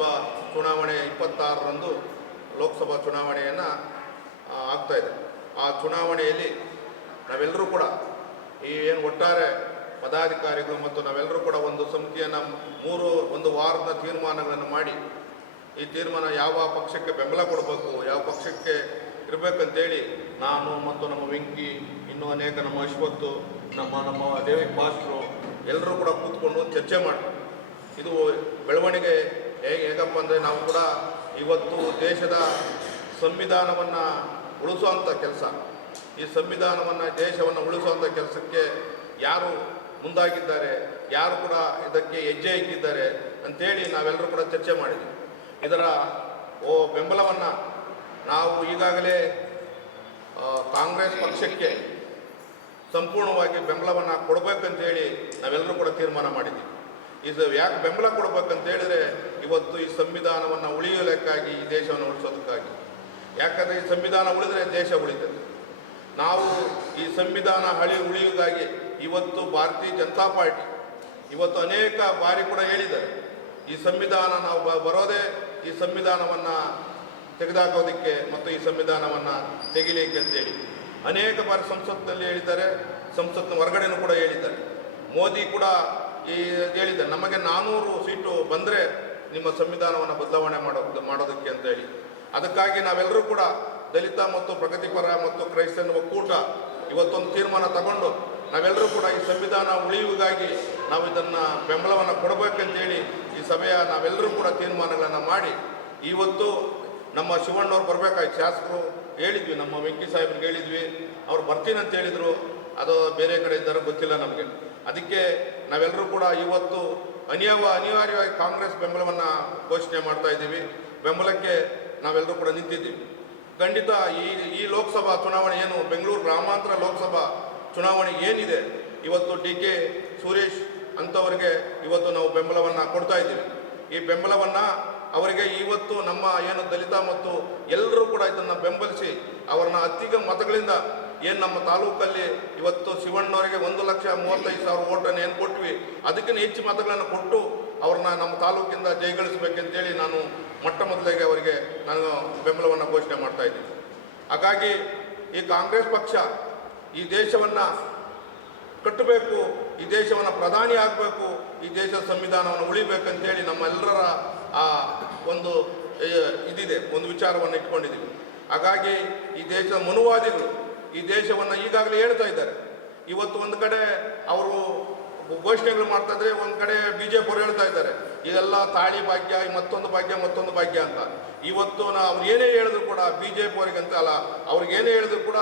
ಲೋಕಸಭಾ ಚುನಾವಣೆ 26ರಂದು ಲೋಕಸಭಾ ಚುನಾವಣೆಯನ್ನು ಆಗ್ತಾಯಿದೆ. ಆ ಚುನಾವಣೆಯಲ್ಲಿ ನಾವೆಲ್ಲರೂ ಕೂಡ ಈ ಏನು ಒಟ್ಟಾರೆ ಪದಾಧಿಕಾರಿಗಳು ಮತ್ತು ನಾವೆಲ್ಲರೂ ಕೂಡ ಒಂದು ಸಮಿತಿಯನ್ನು ಒಂದು ವಾರದ ತೀರ್ಮಾನಗಳನ್ನು ಮಾಡಿ ಈ ತೀರ್ಮಾನ ಯಾವ ಪಕ್ಷಕ್ಕೆ ಬೆಂಬಲ ಕೊಡಬೇಕು, ಯಾವ ಪಕ್ಷಕ್ಕೆ ಇರಬೇಕಂತೇಳಿ ನಾನು ಮತ್ತು ನಮ್ಮ ವೆಂಕಿ, ಇನ್ನೂ ಅನೇಕ ನಮ್ಮ ಅಶ್ವತ್ತು, ನಮ್ಮ ದೇವಿಕ್ ಮಾಸ್ಟ್ರು ಎಲ್ಲರೂ ಕೂಡ ಕೂತ್ಕೊಂಡು ಚರ್ಚೆ ಮಾಡ್ತೀವಿ. ಇದು ಬೆಳವಣಿಗೆ ಹೇಗಪ್ಪ ಅಂದರೆ ನಾವು ಕೂಡ ಇವತ್ತು ದೇಶದ ಸಂವಿಧಾನವನ್ನು ಉಳಿಸುವಂಥ ಕೆಲಸ, ಈ ಸಂವಿಧಾನವನ್ನು ದೇಶವನ್ನು ಉಳಿಸುವಂಥ ಕೆಲಸಕ್ಕೆ ಯಾರು ಮುಂದಾಗಿದ್ದಾರೆ, ಯಾರು ಕೂಡ ಇದಕ್ಕೆ ಹೆಜ್ಜೆ ಇಟ್ಟಿದ್ದಾರೆ ಅಂಥೇಳಿ ನಾವೆಲ್ಲರೂ ಕೂಡ ಚರ್ಚೆ ಮಾಡಿದ್ವಿ. ಇದರ ಬೆಂಬಲವನ್ನು ನಾವು ಈಗಾಗಲೇ ಕಾಂಗ್ರೆಸ್ ಪಕ್ಷಕ್ಕೆ ಸಂಪೂರ್ಣವಾಗಿ ಬೆಂಬಲವನ್ನು ಕೊಡಬೇಕಂತೇಳಿ ನಾವೆಲ್ಲರೂ ಕೂಡ ತೀರ್ಮಾನ ಮಾಡಿದ್ವಿ. ಇದು ಯಾಕೆ ಬೆಂಬಲ ಕೊಡಬೇಕಂತೇಳಿದರೆ ಇವತ್ತು ಈ ಸಂವಿಧಾನವನ್ನು ಉಳಿಯಲಿಕ್ಕಾಗಿ, ಈ ದೇಶವನ್ನು ಉಳಿಸೋದಕ್ಕಾಗಿ. ಯಾಕಂದರೆ ಈ ಸಂವಿಧಾನ ಉಳಿದರೆ ದೇಶ ಉಳಿತದೆ. ನಾವು ಈ ಸಂವಿಧಾನ ಉಳಿಯೋದಾಗಿ ಇವತ್ತು ಭಾರತೀಯ ಜನತಾ ಪಾರ್ಟಿ ಇವತ್ತು ಅನೇಕ ಬಾರಿ ಕೂಡ ಹೇಳಿದ್ದಾರೆ, ಈ ಸಂವಿಧಾನ ನಾವು ಬರೋದೇ ಈ ಸಂವಿಧಾನವನ್ನು ತೆಗೆದುಹಾಕೋದಕ್ಕೆ ಮತ್ತು ಈ ಸಂವಿಧಾನವನ್ನು ತೆಗಿಲಿಕ್ಕೆ ಅಂತೇಳಿ ಅನೇಕ ಬಾರಿ ಸಂಸತ್ನಲ್ಲಿ ಹೇಳಿದ್ದಾರೆ, ಸಂಸತ್ನ ಹೊರಗಡೆನೂ ಕೂಡ ಹೇಳಿದ್ದಾರೆ. ಮೋದಿ ಕೂಡ ಹೇಳಿದ್ದಾರೆ, ನಮಗೆ 400 ಸೀಟು ಬಂದರೆ ನಿಮ್ಮ ಸಂವಿಧಾನವನ್ನು ಬದಲಾವಣೆ ಮಾಡೋದಕ್ಕೆ ಅಂತೇಳಿ. ಅದಕ್ಕಾಗಿ ನಾವೆಲ್ಲರೂ ಕೂಡ ದಲಿತ ಮತ್ತು ಪ್ರಗತಿಪರ ಮತ್ತು ಕ್ರೈಸ್ತನ ಒಕ್ಕೂಟ ಇವತ್ತೊಂದು ತೀರ್ಮಾನ ತಗೊಂಡು ನಾವೆಲ್ಲರೂ ಕೂಡ ಈ ಸಂವಿಧಾನ ಉಳಿಯುವುದಾಗಿ ನಾವು ಇದನ್ನು ಬೆಂಬಲವನ್ನು ಕೊಡಬೇಕಂತೇಳಿ ಈ ಸಭೆಯ ನಾವೆಲ್ಲರೂ ಕೂಡ ತೀರ್ಮಾನಗಳನ್ನು ಮಾಡಿ ಇವತ್ತು ನಮ್ಮ ಶಿವಣ್ಣವ್ರು ಬರಬೇಕಾಯ್ತು. ಶಾಸಕರು ಹೇಳಿದ್ವಿ, ನಮ್ಮ ವೆಂಕಿ ಸಾಹೇಬ್ರಿಗೆ ಹೇಳಿದ್ವಿ, ಅವ್ರು ಬರ್ತೀನಿ ಅಂತ ಹೇಳಿದರು. ಅದು ಬೇರೆ ಕಡೆ ಇದ್ದಾರೆ ಗೊತ್ತಿಲ್ಲ ನಮಗೆ. ಅದಕ್ಕೆ ನಾವೆಲ್ಲರೂ ಕೂಡ ಇವತ್ತು ಅನಿವಾರ್ಯವಾಗಿ ಕಾಂಗ್ರೆಸ್ ಬೆಂಬಲವನ್ನು ಘೋಷಣೆ ಮಾಡ್ತಾ ಇದ್ದೀವಿ. ಬೆಂಬಲಕ್ಕೆ ನಾವೆಲ್ಲರೂ ಕೂಡ ನಿಂತಿದ್ದೀವಿ. ಖಂಡಿತ ಈ ಲೋಕಸಭಾ ಚುನಾವಣೆ ಏನು ಬೆಂಗಳೂರು ಗ್ರಾಮಾಂತರ ಲೋಕಸಭಾ ಚುನಾವಣೆ ಏನಿದೆ, ಇವತ್ತು DK ಸುರೇಶ್ ಅಂಥವರಿಗೆ ಇವತ್ತು ನಾವು ಬೆಂಬಲವನ್ನು ಕೊಡ್ತಾ ಇದ್ದೀವಿ. ಈ ಬೆಂಬಲವನ್ನು ಅವರಿಗೆ ಇವತ್ತು ನಮ್ಮ ಏನು ದಲಿತ ಮತ್ತು ಎಲ್ಲರೂ ಕೂಡ ಇದನ್ನು ಬೆಂಬಲಿಸಿ ಅವರನ್ನ ಅತ್ಯಧಿಕ ಮತಗಳಿಂದ ಏನು ನಮ್ಮ ತಾಲೂಕಲ್ಲಿ ಇವತ್ತು ಶಿವಣ್ಣವರಿಗೆ 1,35,000 ಓಟನ್ನು ಏನು ಕೊಟ್ವಿ, ಅದಕ್ಕಿಂತ ಹೆಚ್ಚು ಮತಗಳನ್ನು ಕೊಟ್ಟು ಅವ್ರನ್ನ ನಮ್ಮ ತಾಲೂಕಿಂದ ಜಯಗಳಿಸಬೇಕಂತೇಳಿ ನಾನು ಮೊದಲಿಗೆ ಅವರಿಗೆ ನಾನು ಬೆಂಬಲವನ್ನು ಘೋಷಣೆ ಮಾಡ್ತಾ ಇದ್ದೀನಿ. ಹಾಗಾಗಿ ಈ ಕಾಂಗ್ರೆಸ್ ಪಕ್ಷ ಈ ದೇಶವನ್ನು ಕಟ್ಟಬೇಕು, ಈ ದೇಶವನ್ನು ಪ್ರಧಾನಿ ಆಗಬೇಕು, ಈ ದೇಶದ ಸಂವಿಧಾನವನ್ನು ಉಳಿಬೇಕಂತೇಳಿ ನಮ್ಮೆಲ್ಲರ ಒಂದು ಇದಿದೆ, ಒಂದು ವಿಚಾರವನ್ನು ಇಟ್ಕೊಂಡಿದ್ದೀವಿ. ಹಾಗಾಗಿ ಈ ದೇಶದ ಮನುವಾದಿಗಳು ಈ ದೇಶವನ್ನು ಈಗಾಗಲೇ ಹೇಳ್ತಾ ಇದ್ದಾರೆ. ಇವತ್ತು ಒಂದು ಕಡೆ ಅವರು ಘೋಷಣೆಗಳು ಮಾಡ್ತಾ ಇದ್ರೆ, ಒಂದು ಕಡೆ BJP ಅವರು ಹೇಳ್ತಾ ಇದ್ದಾರೆ ಇದೆಲ್ಲ ತಾಳಿ ಭಾಗ್ಯ, ಮತ್ತೊಂದು ಭಾಗ್ಯ ಅಂತ. ಇವತ್ತು ಅವ್ರು ಏನೇ ಹೇಳಿದ್ರು ಕೂಡ BJP ಅವರಿಗಂತ ಅಲ್ಲ, ಅವ್ರಿಗೇನೇ ಹೇಳಿದ್ರು ಕೂಡ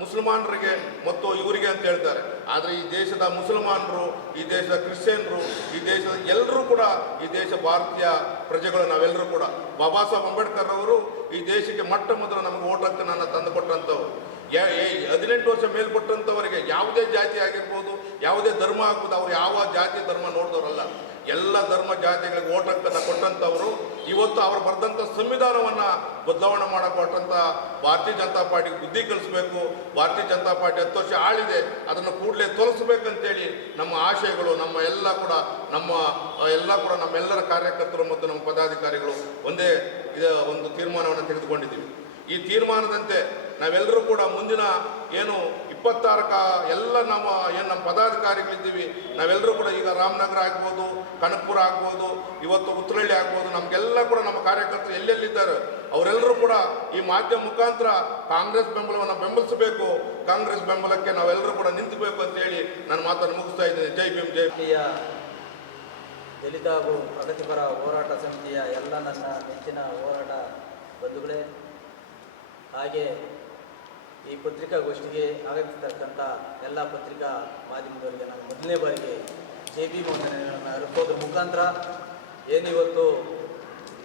ಮುಸಲ್ಮಾನರಿಗೆ ಮತ್ತು ಇವರಿಗೆ ಅಂತ ಹೇಳ್ತಾರೆ. ಆದರೆ ಈ ದೇಶದ ಮುಸಲ್ಮಾನರು, ಈ ದೇಶದ ಕ್ರಿಶ್ಚಿಯನ್ರು, ಈ ದೇಶದ ಎಲ್ಲರೂ ಕೂಡ ಈ ದೇಶ ಭಾರತೀಯ ಪ್ರಜೆಗಳು ನಾವೆಲ್ಲರೂ ಕೂಡ ಬಾಬಾ ಸಾಹೇಬ್ ಅಂಬೇಡ್ಕರ್ ಅವರು ಈ ದೇಶಕ್ಕೆ ಮೊದಲು ನಮಗೆ ಓಟ್ ಹಕ್ಕನ್ನು ತಂದು ಕೊಟ್ಟಂಥವ್ರು. 18 ವರ್ಷ ಮೇಲ್ಪಟ್ಟಂಥವರಿಗೆ ಯಾವುದೇ ಜಾತಿ ಆಗಿರ್ಬೋದು, ಯಾವುದೇ ಧರ್ಮ ಆಗ್ಬೋದು, ಅವ್ರು ಯಾವ ಜಾತಿ ಧರ್ಮ ನೋಡಿದವರಲ್ಲ, ಎಲ್ಲ ಧರ್ಮ ಜಾತಿಗಳಿಗೆ ಓಟ್ ಹಕ್ಕನ್ನು ಕೊಟ್ಟಂಥವರು. ಇವತ್ತು ಅವರು ಬರೆದಂಥ ಸಂವಿಧಾನವನ್ನು ಬದಲಾವಣೆ ಮಾಡಿಕೊಟ್ಟಂಥ ಭಾರತೀಯ ಜನತಾ ಪಾರ್ಟಿಗೆ ಬುದ್ಧಿ ಕಲಿಸ್ಬೇಕು. ಭಾರತೀಯ ಜನತಾ ಪಾರ್ಟಿ 10 ವರ್ಷ ಆಳಿದೆ, ಅದನ್ನು ಕೂಡಲೇ ತೋರಿಸ್ಬೇಕಂತೇಳಿ ನಮ್ಮ ಆಶಯಗಳು, ನಮ್ಮೆಲ್ಲರ ಕಾರ್ಯಕರ್ತರು ಮತ್ತು ನಮ್ಮ ಪದಾಧಿಕಾರಿಗಳು ಒಂದೇ ಒಂದು ತೀರ್ಮಾನವನ್ನು ತೆಗೆದುಕೊಂಡಿದ್ದೀವಿ. ಈ ತೀರ್ಮಾನದಂತೆ ನಾವೆಲ್ಲರೂ ಕೂಡ ಮುಂದಿನ ಏನು 26ಕ್ಕೆ ಎಲ್ಲ ನಮ್ಮ ಪದಾಧಿಕಾರಿಗಳಿದ್ದೀವಿ, ನಾವೆಲ್ಲರೂ ಕೂಡ ಈಗ ರಾಮನಗರ ಆಗ್ಬೋದು, ಕನಕಪುರ ಆಗ್ಬೋದು, ಇವತ್ತು ಉತ್ತರಹಳ್ಳಿ ಆಗ್ಬೋದು, ನಮಗೆಲ್ಲ ಕೂಡ ನಮ್ಮ ಕಾರ್ಯಕರ್ತರು ಎಲ್ಲೆಲ್ಲಿದ್ದಾರೆ ಅವರೆಲ್ಲರೂ ಕೂಡ ಈ ಮಾಧ್ಯಮ ಮುಖಾಂತರ ಕಾಂಗ್ರೆಸ್ ಬೆಂಬಲವನ್ನು ಬೆಂಬಲಿಸಬೇಕು. ಕಾಂಗ್ರೆಸ್ ಬೆಂಬಲಕ್ಕೆ ನಾವೆಲ್ಲರೂ ಕೂಡ ನಿಂತಬೇಕು ಅಂತೇಳಿ ನಾನು ಮಾತನ್ನು ಮುಗಿಸ್ತಾ ಇದ್ದೇನೆ. ಜೈ ಭೀಮ್, ಜೈ ಭೀಮ್. ದಲಿತ ಹಾಗೂ ಪ್ರಗತಿಪರ ಹೋರಾಟ ಸಮಿತಿಯ ಎಲ್ಲ ನನ್ನ ನೆಚ್ಚಿನ ಹೋರಾಟ ಬಂಧುಗಳೇ, ಹಾಗೆ ಈ ಪತ್ರಿಕಾಗೋಷ್ಠಿಗೆ ಆಗಮಿಸತಕ್ಕಂಥ ಎಲ್ಲ ಪತ್ರಿಕಾ ಮಾಧ್ಯಮದವರಿಗೆ ನಾನು ಮೊದಲನೇ ಬಾರಿಗೆ JB ವಂದನೆಗಳನ್ನು ಅರ್ಪೋದ್ರ ಮುಖಾಂತರ ಏನಿವತ್ತು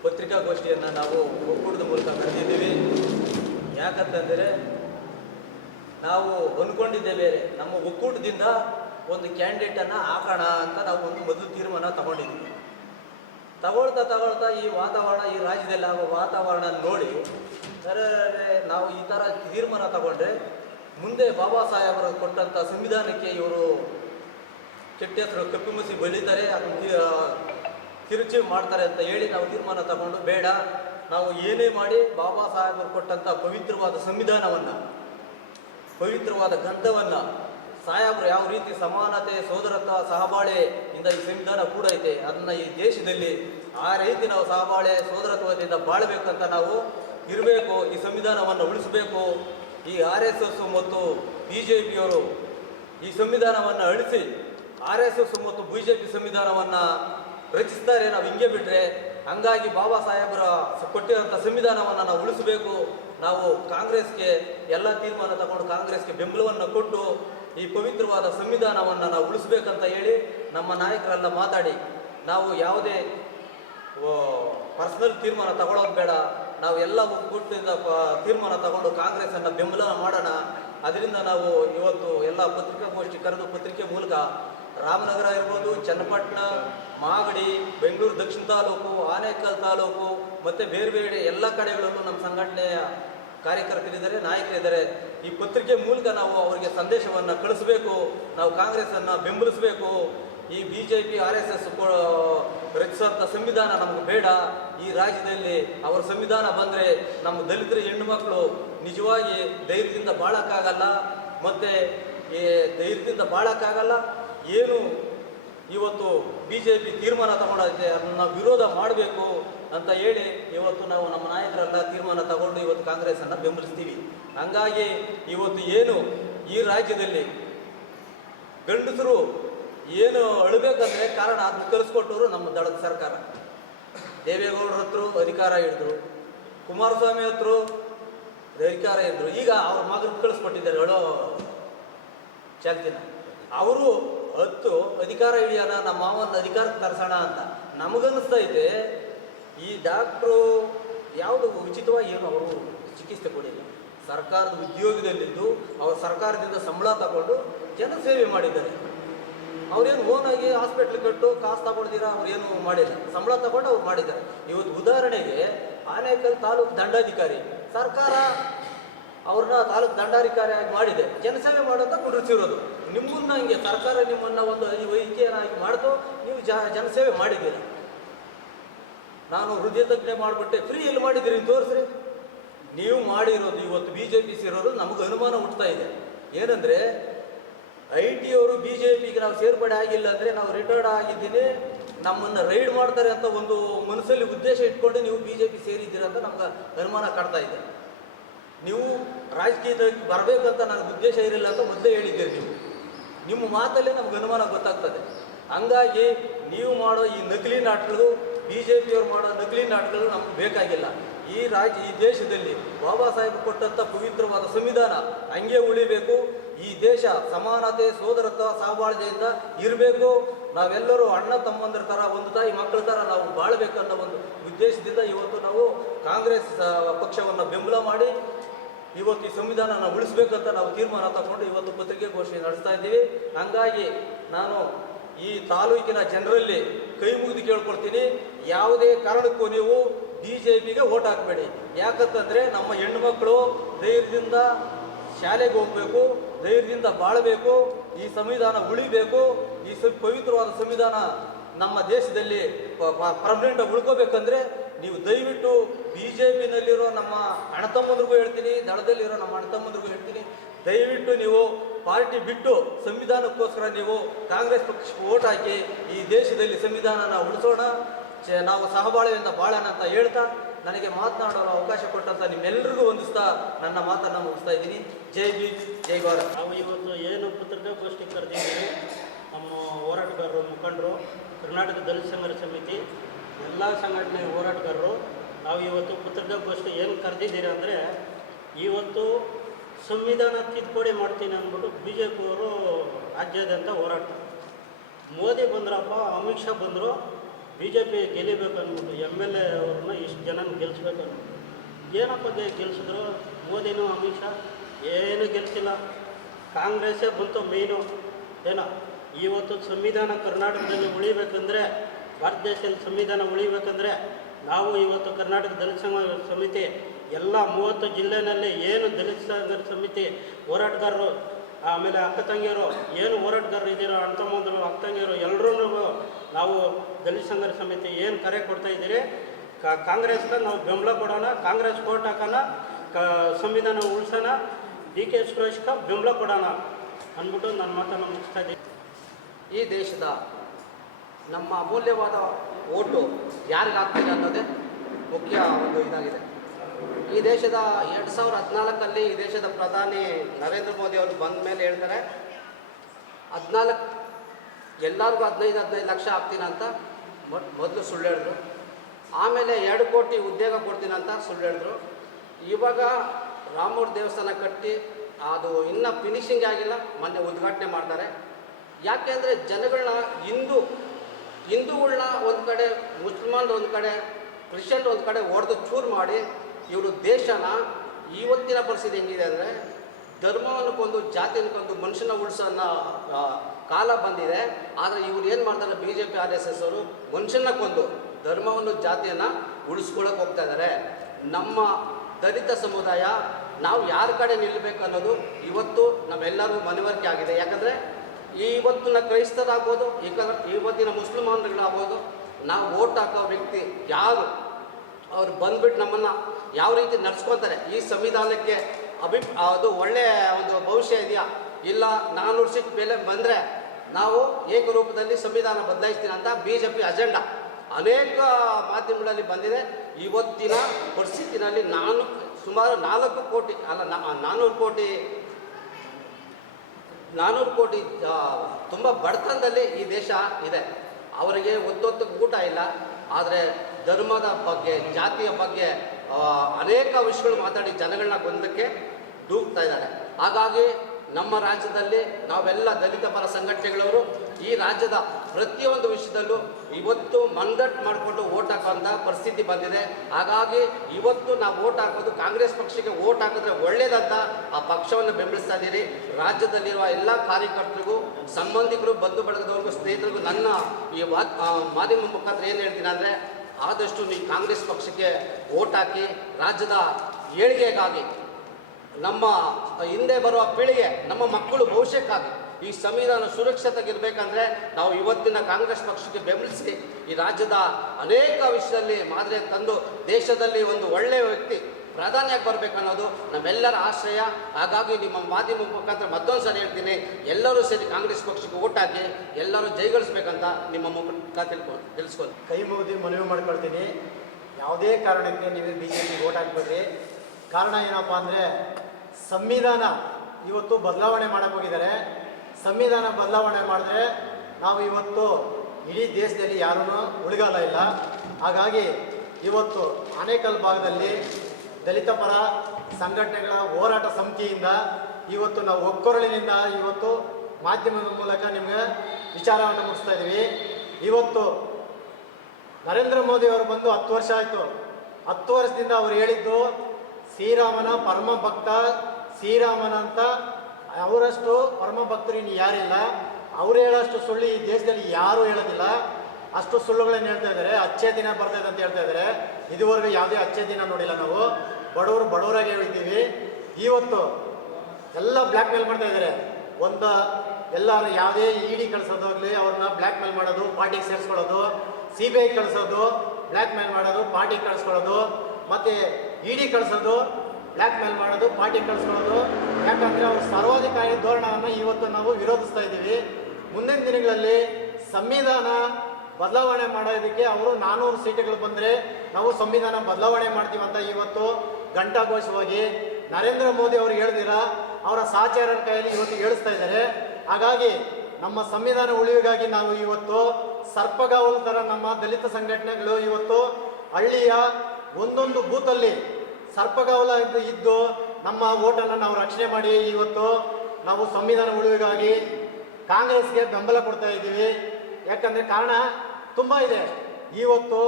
ಪತ್ರಿಕಾಗೋಷ್ಠಿಯನ್ನು ನಾವು ಒಕ್ಕೂಟದ ಮೂಲಕ ಕರೆದಿದ್ದೀವಿ. ಯಾಕಂತಂದರೆ ನಾವು ಅಂದ್ಕೊಂಡಿದ್ದೇ ಬೇರೆ, ನಮ್ಮ ಒಕ್ಕೂಟದಿಂದ ಒಂದು ಕ್ಯಾಂಡಿಡೇಟನ್ನು ಹಾಕೋಣ ಅಂತ ನಾವು ಒಂದು ಮೊದಲು ತೀರ್ಮಾನ ತಗೊಂಡಿದ್ದೀವಿ. ತಗೊಳ್ತಾ ಈ ವಾತಾವರಣ, ಈ ರಾಜ್ಯದಲ್ಲಿ ಆಗೋ ವಾತಾವರಣ ನೋಡಿ ನಾವು ಈ ಥರ ತೀರ್ಮಾನ ತಗೊಂಡ್ರೆ ಮುಂದೆ ಬಾಬಾ ಸಾಹೇಬರು ಕೊಟ್ಟಂಥ ಸಂವಿಧಾನಕ್ಕೆ ಇವರು ಕೆಟ್ಟ ಹೆಸರು ಕಪ್ಪಿ ಮಸಿ ಬಳಿತಾರೆ, ಅದನ್ನು ತಿರುಚಿ ಮಾಡ್ತಾರೆ ಅಂತ ಹೇಳಿ ನಾವು ತೀರ್ಮಾನ ತಗೊಂಡು ಬೇಡ, ನಾವು ಏನೇ ಮಾಡಿ ಬಾಬಾ ಸಾಹೇಬರು ಕೊಟ್ಟಂಥ ಪವಿತ್ರವಾದ ಸಂವಿಧಾನವನ್ನು, ಪವಿತ್ರವಾದ ಗ್ರಂಥವನ್ನು, ಸಾಹೇಬರು ಯಾವ ರೀತಿ ಸಮಾನತೆ, ಸೋದರತ್ವ, ಸಹಬಾಳೆಯಿಂದ ಈ ಸಂವಿಧಾನ ಕೂಡ ಐತೆ, ಅದನ್ನು ಈ ದೇಶದಲ್ಲಿ ಆ ರೀತಿ ನಾವು ಸಹಬಾಳೆ ಸೋದರತ್ವದಿಂದ ಬಾಳಬೇಕಂತ ನಾವು ಇರಬೇಕು. ಈ ಸಂವಿಧಾನವನ್ನು ಉಳಿಸಬೇಕು. ಈ RSS ಮತ್ತು BJPಯವರು ಈ ಸಂವಿಧಾನವನ್ನು ಅಳಿಸಿ RSS ಮತ್ತು BJP ಸಂವಿಧಾನವನ್ನು ರಚಿಸ್ತಾರೆ. ನಾವು ಹಿಂಗೆ ಬಿಟ್ಟರೆ, ಹಂಗಾಗಿ ಬಾಬಾ ಸಾಹೇಬರ ಕೊಟ್ಟಿರೋಂಥ ಸಂವಿಧಾನವನ್ನು ನಾವು ಉಳಿಸಬೇಕು. ನಾವು ಕಾಂಗ್ರೆಸ್ಗೆ ಎಲ್ಲ ತೀರ್ಮಾನ ತಗೊಂಡು ಕಾಂಗ್ರೆಸ್ಗೆ ಬೆಂಬಲವನ್ನು ಕೊಟ್ಟು ಈ ಪವಿತ್ರವಾದ ಸಂವಿಧಾನವನ್ನು ನಾವು ಉಳಿಸ್ಬೇಕಂತ ಹೇಳಿ ನಮ್ಮ ನಾಯಕರೆಲ್ಲ ಮಾತಾಡಿ, ನಾವು ಯಾವುದೇ ಪರ್ಸನಲ್ ತೀರ್ಮಾನ ತಗೊಳ್ಳೋದು ಬೇಡ, ನಾವು ಎಲ್ಲ ಒಕ್ಕೂಟದಿಂದ ತೀರ್ಮಾನ ತಗೊಂಡು ಕಾಂಗ್ರೆಸ್ಸನ್ನು ಬೆಂಬಲ ಮಾಡೋಣ. ಅದರಿಂದ ನಾವು ಇವತ್ತು ಎಲ್ಲ ಪತ್ರಿಕಾಗೋಷ್ಠಿ ಕರೆದು ಪತ್ರಿಕೆ ಮೂಲಕ ರಾಮನಗರ ಇರ್ಬೋದು, ಚನ್ನಪಟ್ಟಣ, ಮಾಗಡಿ, ಬೆಂಗಳೂರು ದಕ್ಷಿಣ ತಾಲೂಕು, ಆನೇಕಲ್ ತಾಲೂಕು ಮತ್ತು ಬೇರೆ ಬೇರೆ ಎಲ್ಲ ಕಡೆಗಳಲ್ಲೂ ನಮ್ಮ ಸಂಘಟನೆಯ ಕಾರ್ಯಕರ್ತರಿದ್ದಾರೆ, ನಾಯಕರಿದ್ದಾರೆ. ಈ ಪತ್ರಿಕೆ ಮೂಲಕ ನಾವು ಅವರಿಗೆ ಸಂದೇಶವನ್ನು ಕಳಿಸಬೇಕು. ನಾವು ಕಾಂಗ್ರೆಸ್ಸನ್ನು ಬೆಂಬಲಿಸಬೇಕು. ಈ BJP RSS ರಚಿಸುವಂಥ ಸಂವಿಧಾನ ನಮಗೆ ಬೇಡ. ಈ ರಾಜ್ಯದಲ್ಲಿ ಅವರ ಸಂವಿಧಾನ ಬಂದರೆ ನಮ್ಮ ದಲಿತರ ಹೆಣ್ಣು ಮಕ್ಕಳು ನಿಜವಾಗಿ ಧೈರ್ಯದಿಂದ ಬಾಳೋಕ್ಕಾಗಲ್ಲ, ಮತ್ತು ಧೈರ್ಯದಿಂದ ಬಾಳೋಕ್ಕಾಗಲ್ಲ. ಏನು ಇವತ್ತು BJP ತೀರ್ಮಾನ ತಗೊಂಡೈತೆ ಅದನ್ನು ನಾವು ವಿರೋಧ ಮಾಡಬೇಕು ಅಂತ ಹೇಳಿ ಇವತ್ತು ನಾವು ನಮ್ಮ ನಾಯಕರೆಲ್ಲ ತೀರ್ಮಾನ ತಗೊಂಡು ಇವತ್ತು ಕಾಂಗ್ರೆಸ್ಸನ್ನು ಬೆಂಬಲಿಸ್ತೀವಿ. ಹಂಗಾಗಿ ಇವತ್ತು ಏನು ಈ ರಾಜ್ಯದಲ್ಲಿ ಗಂಡಸರು ಏನು ಅಳಬೇಕಂದ್ರೆ ಕಾರಣ ಅದನ್ನು ಕಲಿಸ್ಕೊಟ್ಟವರು ನಮ್ಮ ದಳದ ಸರ್ಕಾರ. ದೇವೇಗೌಡರ ಹತ್ರ ಅಧಿಕಾರ ಹಿಡಿದ್ರು, ಕುಮಾರಸ್ವಾಮಿ ಹತ್ರ ಅಧಿಕಾರ ಹಿಡಿದ್ರು, ಈಗ ಅವ್ರ ಮಗನ ಕಳಿಸ್ಕೊಟ್ಟಿದ್ದಾರೆ ಅಳೋ ಚಾಲ್ತಿನ. ಅವರು ಹತ್ತು ಅಧಿಕಾರ ಹಿಡಿಯೋಣ, ನಮ್ಮ ಮಾವನ್ನ ಅಧಿಕಾರಕ್ಕೆ ತರಿಸೋಣ ಅಂತ ನಮಗನ್ನಿಸ್ತೈತೆ. ಈ ಡಾಕ್ಟ್ರು ಯಾವುದು ಉಚಿತವಾಗಿ ಏನು ಅವರು ಚಿಕಿತ್ಸೆ ಕೊಡಿಲ್ಲ. ಸರ್ಕಾರದ ಉದ್ಯೋಗದಲ್ಲಿದ್ದು ಅವರು ಸರ್ಕಾರದಿಂದ ಸಂಬಳ ತಗೊಂಡು ಜನಸೇವೆ ಮಾಡಿದ್ದಾರೆ. ಅವ್ರೇನು ಓನಾಗಿ ಹಾಸ್ಪಿಟ್ಲ್ ಕಟ್ಟು ಕಾಸು ತಗೊಳ್ದಿರ ಅವ್ರೇನು ಮಾಡಿಲ್ಲ, ಸಂಬಳ ತಗೊಂಡು ಅವ್ರು ಮಾಡಿದ್ದಾರೆ. ಇವತ್ತು ಉದಾಹರಣೆಗೆ ಆನೇಕಲ್ ತಾಲೂಕು ದಂಡಾಧಿಕಾರಿ ಸರ್ಕಾರ ಅವ್ರನ್ನ ತಾಲೂಕು ದಂಡಾಧಿಕಾರಿಯಾಗಿ ಮಾಡಿದೆ, ಜನಸೇವೆ ಮಾಡೋಂಥ ಕುಂಡ್ರಿಸಿರೋದು. ನಿಮ್ಮನ್ನ ಹಿಂಗೆ ಸರ್ಕಾರ ನಿಮ್ಮನ್ನು ಒಂದು ವೈದ್ಯನಾಗಿ ಮಾಡ್ತು, ನೀವು ಜನಸೇವೆ ಮಾಡಿದ್ದೀರಿ. ನಾನು ಹೃದಯ ತಜ್ಞೆ ಮಾಡಿಬಿಟ್ಟೆ, ಫ್ರೀ ಎಲ್ಲಿ ಮಾಡಿದ್ದೀರಿ ತೋರಿಸ್ರಿ. ನೀವು ಮಾಡಿರೋದು ಇವತ್ತು BJP ಸೇರೋದು ನಮಗೆ ಅನುಮಾನ ಹುಡ್ತಾ ಇದೆ. ಏನಂದರೆ IT ಅವರು BJPಗೆ ನಾವು ಸೇರ್ಪಡೆ ಆಗಿಲ್ಲ ಅಂದರೆ ನಾವು ರಿಟೈರ್ಡ್ ಆಗಿದ್ದೀನಿ, ನಮ್ಮನ್ನು ರೈಡ್ ಮಾಡ್ತಾರೆ ಅಂತ ಒಂದು ಮನಸ್ಸಲ್ಲಿ ಉದ್ದೇಶ ಇಟ್ಕೊಂಡು ನೀವು BJP ಸೇರಿದ್ದೀರ ಅಂತ ನಮ್ಗೆ ಅನುಮಾನ ಕಾಡ್ತಾ ಇದೆ. ನೀವು ರಾಜಕೀಯದಲ್ಲಿ ಬರಬೇಕಂತ ನನಗೆ ಉದ್ದೇಶ ಇರಲಿಲ್ಲ ಅಂತ ಮೊದಲೇ ಹೇಳಿದ್ದೀರಿ. ನೀವು ನಿಮ್ಮ ಮಾತಲ್ಲೇ ನಮ್ಗೆ ಅನುಮಾನ ಗೊತ್ತಾಗ್ತದೆ. ಹಂಗಾಗಿ ನೀವು ಮಾಡೋ ಈ ನಕಲಿ ನಾಟಕಗಳು, BJPಯವರು ಮಾಡೋ ನಕಲಿ ನಾಟಕಗಳು ನಮ್ಗೆ ಬೇಕಾಗಿಲ್ಲ. ಈ ದೇಶದಲ್ಲಿ ಬಾಬಾ ಸಾಹೇಬ್ ಕೊಟ್ಟಂಥ ಪವಿತ್ರವಾದ ಸಂವಿಧಾನ ಹಂಗೆ ಉಳಿಬೇಕು. ಈ ದೇಶ ಸಮಾನತೆ, ಸೋದರತ್ವ, ಸಹಬಾಳ್ವೆಯಿಂದ ಇರಬೇಕು. ನಾವೆಲ್ಲರೂ ಅಣ್ಣ ತಮ್ಮಂದ್ರ ಥರ, ಒಂದು ತಾಯಿ ಮಕ್ಕಳ ಥರ ನಾವು ಬಾಳಬೇಕನ್ನೋ ಒಂದು ಉದ್ದೇಶದಿಂದ ಇವತ್ತು ನಾವು ಕಾಂಗ್ರೆಸ್ ಪಕ್ಷವನ್ನು ಬೆಂಬಲ ಮಾಡಿ ಇವತ್ತು ಈ ಸಂವಿಧಾನನ ಉಳಿಸ್ಬೇಕಂತ ನಾವು ತೀರ್ಮಾನ ತಗೊಂಡು ಇವತ್ತು ಪತ್ರಿಕಾಗೋಷ್ಠಿ ನಡೆಸ್ತಾ ಇದ್ದೀವಿ. ಹಂಗಾಗಿ ನಾನು ಈ ತಾಲೂಕಿನ ಜನರಲ್ಲಿ ಕೈ ಮುಗಿದು ಕೇಳ್ಕೊಳ್ತೀನಿ, ಯಾವುದೇ ಕಾರಣಕ್ಕೂ ನೀವು BJPಗೆ ಓಟ್ ಹಾಕಬೇಡಿ. ಯಾಕಂತಂದರೆ ನಮ್ಮ ಹೆಣ್ಣುಮಕ್ಕಳು ಧೈರ್ಯದಿಂದ ಶಾಲೆಗೆ ಹೋಗಬೇಕು, ಧೈರ್ಯದಿಂದ ಬಾಳಬೇಕು, ಈ ಸಂವಿಧಾನ ಉಳಿಬೇಕು. ಈ ಪವಿತ್ರವಾದ ಸಂವಿಧಾನ ನಮ್ಮ ದೇಶದಲ್ಲಿ ಪರ್ಮನೆಂಟಾಗಿ ಉಳ್ಕೋಬೇಕಂದ್ರೆ ನೀವು ದಯವಿಟ್ಟು BJPನಲ್ಲಿರೋ ನಮ್ಮ ಅಣ್ಣತಮ್ಮಂದ್ರಿಗೂ ಹೇಳ್ತೀನಿ, ದಳದಲ್ಲಿರೋ ನಮ್ಮ ಅಣ್ಣತಮ್ಮಂದ್ರಿಗೂ ಹೇಳ್ತೀನಿ, ದಯವಿಟ್ಟು ನೀವು ಪಾರ್ಟಿ ಬಿಟ್ಟು ಸಂವಿಧಾನಕ್ಕೋಸ್ಕರ ನೀವು ಕಾಂಗ್ರೆಸ್ ಪಕ್ಷಕ್ಕೆ ಓಟ್ ಹಾಕಿ ಈ ದೇಶದಲ್ಲಿ ಸಂವಿಧಾನನ ಉಳಿಸೋಣ, ನಾವು ಸಹಬಾಳ್ವೆಯಿಂದ ಬಾಳೋಣ ಅಂತ ಹೇಳ್ತಾ ನನಗೆ ಮಾತನಾಡಲು ಅವಕಾಶ ಕೊಟ್ಟಂತ ನಿಮ್ಮೆಲ್ಲರಿಗೂ ವಂದಿಸ್ತಾ ನನ್ನ ಮಾತನ್ನು ಮುಗಿಸ್ತಾ ಇದ್ದೀನಿ. ಜೈ ಭೀಮ್, ಜೈ ಭಾರತ್. ನಾವು ಇವತ್ತು ಏನು ಪತ್ರಿಕಾಗೋಷ್ಠಿ ಕರೆದಿದ್ದೀವಿ, ನಮ್ಮ ಹೋರಾಟಗಾರರು, ಮುಖಂಡರು, ಕರ್ನಾಟಕ ದಲಿತ ಸಂಘರ್ಷ ಸಮಿತಿ, ಎಲ್ಲ ಸಂಘಟನೆ ಹೋರಾಟಗಾರರು ನಾವು ಇವತ್ತು ಪತ್ರಿಕಾಗೋಷ್ಠಿ ಏನು ಕರೆದಿದ್ದೀರಿ ಅಂದರೆ, ಇವತ್ತು ಸಂವಿಧಾನ ತಿದ್ದುಪಡಿ ಮಾಡ್ತೀನಿ ಅಂದ್ಬಿಟ್ಟು BJPಯವರು ರಾಜ್ಯಾದ್ಯಂತ ಹೋರಾಟ. ಮೋದಿ ಬಂದ್ರಪ್ಪ, ಅಮಿತ್ ಶಾ ಬಂದರು, BJP ಗೆಲ್ಲಿಬೇಕು ಅಂದ್ಬಿಟ್ಟು MLA ಅವ್ರನ್ನ ಇಷ್ಟು ಜನನ ಗೆಲ್ಲಿಸ್ಬೇಕು ಅಂದ್ಬಿಟ್ಟು ಏನಪ್ಪ ಗೆಲ್ಲಿಸಿದ್ರು? ಮೋದಿನೂ ಅಮಿತ್ ಶಾ ಏನು ಗೆಲ್ಲಿಸಿಲ್ಲ, ಕಾಂಗ್ರೆಸ್ಸೇ ಬಂತು ಮೇಯ್ನು. ಏನೋ ಇವತ್ತು ಸಂವಿಧಾನ ಕರ್ನಾಟಕದಲ್ಲಿ ಉಳಿಬೇಕಂದ್ರೆ, ಭಾರತ ದೇಶದಲ್ಲಿ ಸಂವಿಧಾನ ಉಳಿಬೇಕಂದ್ರೆ ನಾವು ಇವತ್ತು ಕರ್ನಾಟಕ ದಲಿತ ಸಂಘರ್ಷ ಸಮಿತಿ ಎಲ್ಲ 30 ಜಿಲ್ಲೆಯಲ್ಲಿ ಏನು ದಲಿತ ಸಂಘರ್ಷ ಸಮಿತಿ ಹೋರಾಟಗಾರರು ಆಮೇಲೆ ಅಕ್ಕ ತಂಗಿಯರು ಏನು ಹೋರಾಟಗಾರರು ಇದ್ದೀರೋ ಅಣ್ಣ ತಮ್ಮಂದರು ಅಕ್ಕ ತಂಗಿಯರು ಎಲ್ಲರೂ ನಾವು ದಲಿತ ಸಂಘರ್ಷ ಸಮಿತಿ ಏನು ಕರೆ ಕೊಡ್ತಾ ಇದ್ದೀರಿ ಕಾಂಗ್ರೆಸ್ಗೆ ನಾವು ಬೆಂಬಲ ಕೊಡೋಣ, ಕಾಂಗ್ರೆಸ್ ಕೋರ್ಟ್ ಹಾಕೋಣ, ಸಂವಿಧಾನ ಉಳಿಸೋಣ, DK ಸುರೇಶ್ಗೆ ಬೆಂಬಲ ಕೊಡೋಣ ಅಂದ್ಬಿಟ್ಟು ನನ್ನ ಮಾತನ್ನು ಮುಗಿಸ್ತಾ ಇದ್ದೀನಿ. ಈ ದೇಶದ ನಮ್ಮ ಅಮೂಲ್ಯವಾದ ಓಟು ಯಾರಿಗಾಗ್ತಿದೆ ಅನ್ನೋದೇ ಮುಖ್ಯ ಒಂದು ಇದಾಗಿದೆ. ಈ ದೇಶದ 2014 ಈ ದೇಶದ ಪ್ರಧಾನಿ ನರೇಂದ್ರ ಮೋದಿ ಅವರು ಬಂದ ಮೇಲೆ ಹೇಳ್ತಾರೆ 14 ಎಲ್ಲರಿಗೂ 15 ಲಕ್ಷ ಆಗ್ತೀನಿ ಅಂತ ಮೊದಲು ಸುಳ್ಳು ಹೇಳಿದ್ರು. ಆಮೇಲೆ 2 ಕೋಟಿ ಉದ್ಯೋಗ ಕೊಡ್ತೀನಿ ಅಂತ ಸುಳ್ಳು ಹೇಳಿದ್ರು. ಇವಾಗ ರಾಮೂರ್ ದೇವಸ್ಥಾನ ಕಟ್ಟಿ ಅದು ಇನ್ನೂ ಫಿನಿಶಿಂಗ್ ಆಗಿಲ್ಲ, ಮೊನ್ನೆ ಉದ್ಘಾಟನೆ ಮಾಡ್ತಾರೆ. ಯಾಕೆಂದರೆ ಜನಗಳನ್ನ ಹಿಂದೂಗಳನ್ನ ಒಂದು ಕಡೆ, ಮುಸ್ಲ್ಮಾನ್ ಒಂದು ಕಡೆ, ಕ್ರಿಶ್ಚಿಯನ್ ಒಂದು ಕಡೆ ಹೊಡೆದು ಚೂರು ಮಾಡಿ ಇವರು ದೇಶನ ಇವತ್ತಿನ ಪರಿಸ್ಥಿತಿ ಹೆಂಗಿದೆ ಅಂದರೆ ಧರ್ಮವನ್ನು ಕೊಂದು ಜಾತಿಯನ್ನು ಕೊಂದು ಮನುಷ್ಯನ ಉಳಿಸೋ ಕಾಲ ಬಂದಿದೆ. ಆದರೆ ಇವ್ರು ಏನು ಮಾಡ್ತಾರೆ, BJP RSS ಅವರು ಮನುಷ್ಯನ ಕೊಂದು ಧರ್ಮವನ್ನು ಜಾತಿಯನ್ನು ಉಳಿಸ್ಕೊಳ್ಳೋಕೆ ಹೋಗ್ತಾ ಇದ್ದಾರೆ. ನಮ್ಮ ದಲಿತ ಸಮುದಾಯ ನಾವು ಯಾರ ಕಡೆ ನಿಲ್ಲಬೇಕು ಅನ್ನೋದು ಇವತ್ತು ನಮ್ಮೆಲ್ಲರಿಗೂ ಮನವರಿಕೆ ಆಗಿದೆ. ಯಾಕಂದರೆ ಇವತ್ತಿನ ಕ್ರೈಸ್ತರಾಗ್ಬೋದು, ಇವತ್ತಿನ ಮುಸ್ಲಿಮಾನರುಗಳಾಗ್ಬೋದು, ನಾವು ವೋಟ್ ಹಾಕೋ ವ್ಯಕ್ತಿ ಯಾರು ಅವ್ರು ಬಂದ್ಬಿಟ್ಟು ನಮ್ಮನ್ನು ಯಾವ ರೀತಿ ನಡೆಸ್ಕೊತಾರೆ, ಈ ಸಂವಿಧಾನಕ್ಕೆ ಅದು ಒಳ್ಳೆಯ ಒಂದು ಭವಿಷ್ಯ ಇದೆಯಾ, ಇಲ್ಲ 400 ಸೀಟ್ ಬೆಲೆ ಬಂದರೆ ನಾವು ಏಕರೂಪದಲ್ಲಿ ಸಂವಿಧಾನ ಬದಲಾಯಿಸ್ತೀನಿ ಅಂತ BJP ಅಜೆಂಡಾ ಅನೇಕ ಮಾಧ್ಯಮಗಳಲ್ಲಿ ಬಂದಿದೆ. ಇವತ್ತಿನ ಪರಿಸ್ಥಿತಿನಲ್ಲಿ ಸುಮಾರು 4 ಕೋಟಿ ಅಲ್ಲ 400 ಕೋಟಿ ತುಂಬ ಬಡತನದಲ್ಲಿ ಈ ದೇಶ ಇದೆ. ಅವರಿಗೆ ಹೊತ್ತೊತ್ತು ಊಟ ಇಲ್ಲ. ಆದರೆ ಧರ್ಮದ ಬಗ್ಗೆ, ಜಾತಿಯ ಬಗ್ಗೆ ಅನೇಕ ವಿಷಯಗಳು ಮಾತಾಡಿ ಜನಗಳನ್ನ ಗೊಂದಕ್ಕೆ ದೂಗ್ತಾ ಇದ್ದಾರೆ. ಹಾಗಾಗಿ ನಮ್ಮ ರಾಜ್ಯದಲ್ಲಿ ನಾವೆಲ್ಲ ದಲಿತ ಪರ ಸಂಘಟನೆಗಳವರು ಈ ರಾಜ್ಯದ ಪ್ರತಿಯೊಂದು ವಿಷಯದಲ್ಲೂ ಇವತ್ತು ಮಂದಟ್ಟು ಮಾಡಿಕೊಂಡು ಓಟ್ ಹಾಕೋಂಥ ಪರಿಸ್ಥಿತಿ ಬಂದಿದೆ. ಹಾಗಾಗಿ ಇವತ್ತು ನಾವು ಓಟ್ ಹಾಕೋದು ಕಾಂಗ್ರೆಸ್ ಪಕ್ಷಕ್ಕೆ ಓಟ್ ಹಾಕಿದ್ರೆ ಒಳ್ಳೇದಂತ ಆ ಪಕ್ಷವನ್ನು ಬೆಂಬಲಿಸ್ತಾ ಇದ್ದೀರಿ. ರಾಜ್ಯದಲ್ಲಿರುವ ಎಲ್ಲ ಕಾರ್ಯಕರ್ತರಿಗೂ, ಸಂಬಂಧಿಕರು, ಬಂಧು ಬಳಗದವ್ರಿಗೂ, ಸ್ನೇಹಿತರಿಗೂ ನನ್ನ ಈ ಮಾಧ್ಯಮ ಮುಖಾಂತರ ಏನು ಹೇಳ್ತೀನಿ ಅಂದರೆ, ಆದಷ್ಟು ನೀವು ಕಾಂಗ್ರೆಸ್ ಪಕ್ಷಕ್ಕೆ ಓಟ್ ಹಾಕಿ ರಾಜ್ಯದ ಏಳಿಗೆಗಾಗಿ, ನಮ್ಮ ಹಿಂದೆ ಬರುವ ಪೀಳಿಗೆ, ನಮ್ಮ ಮಕ್ಕಳು ಭವಿಷ್ಯಕ್ಕಾಗಿ ಈ ಸಂವಿಧಾನ ಸುರಕ್ಷಿತವಾಗಿರಬೇಕಂದ್ರೆ ನಾವು ಇವತ್ತಿನ ಕಾಂಗ್ರೆಸ್ ಪಕ್ಷಕ್ಕೆ ಬೆಂಬಲಿಸಿ ಈ ರಾಜ್ಯದ ಅನೇಕ ವಿಷಯದಲ್ಲಿ ಮಾದರಿ ತಂದು ದೇಶದಲ್ಲಿ ಒಂದು ಒಳ್ಳೆಯ ವ್ಯಕ್ತಿ ಪ್ರಧಾನಿಯಾಗಿ ಬರಬೇಕನ್ನೋದು ನಮ್ಮೆಲ್ಲರ ಆಶ್ರಯ. ಹಾಗಾಗಿ ನಿಮ್ಮ ಮಾಧ್ಯಮ ಮುಖಾಂತರ ಮತ್ತೊಂದು ಸರಿ ಹೇಳ್ತೀನಿ, ಎಲ್ಲರೂ ಸೇರಿ ಕಾಂಗ್ರೆಸ್ ಪಕ್ಷಕ್ಕೆ ಓಟ್ ಹಾಕಿ ಎಲ್ಲರೂ ಜೈಗಳಿಸ್ಬೇಕಂತ ನಿಮ್ಮ ಮುಖ ತಿಳಿಸ್ಕೊಂಡು ಕೈ ಮುಗಿದು ಮನವಿ ಮಾಡ್ಕೊಳ್ತೀನಿ. ಯಾವುದೇ ಕಾರಣಕ್ಕೆ ನೀವು BJP ಓಟ್ ಹಾಕ್ಬೇಡ್ರಿ. ಕಾರಣ ಏನಪ್ಪ ಅಂದರೆ, ಸಂವಿಧಾನ ಇವತ್ತು ಬದಲಾವಣೆ ಮಾಡೋಕ್ಕೆ ಹೋಗಿದ್ದಾರೆ. ಸಂವಿಧಾನ ಬದಲಾವಣೆ ಮಾಡಿದ್ರೆ ನಾವು ಇವತ್ತು ಇಡೀ ದೇಶದಲ್ಲಿ ಯಾರೂ ಉಳಿಗಾಲ ಇಲ್ಲ. ಹಾಗಾಗಿ ಇವತ್ತು ಆನೇಕಲ್ ಭಾಗದಲ್ಲಿ ದಲಿತ ಪರ ಸಂಘಟನೆಗಳ ಹೋರಾಟ ಸಮಿತಿಯಿಂದ ಇವತ್ತು ನಾವು ಒಕ್ಕೊರಳಿನಿಂದ ಇವತ್ತು ಮಾಧ್ಯಮದ ಮೂಲಕ ನಿಮಗೆ ವಿಚಾರವನ್ನು ಮುಗಿಸ್ತಾ ಇದ್ದೀವಿ. ಇವತ್ತು ನರೇಂದ್ರ ಮೋದಿ ಅವರು ಬಂದು 10 ವರ್ಷ ಆಯಿತು. 10 ವರ್ಷದಿಂದ ಅವರು ಹೇಳಿದ್ದು ಶ್ರೀರಾಮನ ಪರಮ ಭಕ್ತ, ಶ್ರೀರಾಮನಂತ ಅವರಷ್ಟು ಪರಮ ಭಕ್ತರು ಇನ್ನು ಯಾರಿಲ್ಲ. ಅವರು ಹೇಳೋಷ್ಟು ಸುಳ್ಳು ಈ ದೇಶದಲ್ಲಿ ಯಾರೂ ಹೇಳೋದಿಲ್ಲ. ಅಷ್ಟು ಸುಳ್ಳುಗಳನ್ನು ಹೇಳ್ತಾ ಇದ್ದಾರೆ. ಅಚ್ಚೇ ದಿನ ಬರ್ತದೆ ಅಂತ ಹೇಳ್ತಾ ಇದ್ದಾರೆ. ಇದುವರೆಗೂ ಯಾವುದೇ ಅಚ್ಚೇ ದಿನ ನೋಡಿಲ್ಲ. ನಾವು ಬಡವರಾಗಿ ಹೇಳಿದ್ದೀವಿ. ಇವತ್ತು ಎಲ್ಲ ಬ್ಲ್ಯಾಕ್ ಮೇಲ್ ಮಾಡ್ತಾ ಇದ್ದಾರೆ. ಎಲ್ಲರೂ ಯಾವುದೇ ED ಕಳಿಸೋದಾಗಲಿ ಅವ್ರನ್ನ ಬ್ಲ್ಯಾಕ್ ಮೇಲ್ ಮಾಡೋದು, ಪಾರ್ಟಿಗೆ ಸೇರಿಸ್ಕೊಳ್ಳೋದು, CBI ಕಳಿಸೋದು, ಬ್ಲ್ಯಾಕ್ ಮೇಲ್ ಮಾಡೋದು, ಪಾರ್ಟಿಗೆ ಕಳಿಸ್ಕೊಳ್ಳೋದು, ಮತ್ತು ED ಕಳಿಸೋದು, ಬ್ಲ್ಯಾಕ್ ಮೇಲ್ ಮಾಡೋದು, ಪಾರ್ಟಿಗೆ ಕಳಿಸ್ಕೊಳ್ಳೋದು. ಯಾಕಂದರೆ ಅವ್ರ ಸರ್ವಾಧಿಕಾರಿ ಧೋರಣೆಯನ್ನು ಇವತ್ತು ನಾವು ವಿರೋಧಿಸ್ತಾ ಇದ್ದೀವಿ. ಮುಂದಿನ ದಿನಗಳಲ್ಲಿ ಸಂವಿಧಾನ ಬದಲಾವಣೆ ಮಾಡೋದಕ್ಕೆ ಅವರು 400 ಸೀಟುಗಳು ಬಂದರೆ ನಾವು ಸಂವಿಧಾನ ಬದಲಾವಣೆ ಮಾಡ್ತೀವಂತ ಇವತ್ತು ಘಂಟಾಘೋಷವಾಗಿ ನರೇಂದ್ರ ಮೋದಿ ಅವರು ಹೇಳ್ದಿರ ಅವರ ಸಹಚರರ ಕೈಯಲ್ಲಿ ಇವತ್ತು ಹೇಳಿಸ್ತಾ ಇದ್ದಾರೆ. ಹಾಗಾಗಿ ನಮ್ಮ ಸಂವಿಧಾನ ಉಳಿವಿಗಾಗಿ ನಾವು ಇವತ್ತು ಸರ್ಪಗಾವಲು ಥರ ನಮ್ಮ ದಲಿತ ಸಂಘಟನೆಗಳು ಇವತ್ತು ಹಳ್ಳಿಯ ಒಂದೊಂದು ಬೂತಲ್ಲಿ ಸರ್ಪಗಾವಲ ಇದ್ದು ನಮ್ಮ ಓಟನ್ನು ನಾವು ರಕ್ಷಣೆ ಮಾಡಿ ಇವತ್ತು ನಾವು ಸಂವಿಧಾನ ಉಳಿವಿಗಾಗಿ ಕಾಂಗ್ರೆಸ್ಗೆ ಬೆಂಬಲ ಕೊಡ್ತಾ ಇದ್ದೀವಿ. ಯಾಕಂದರೆ ಕಾರಣ ತುಂಬ ಇದೆ. ಇವತ್ತು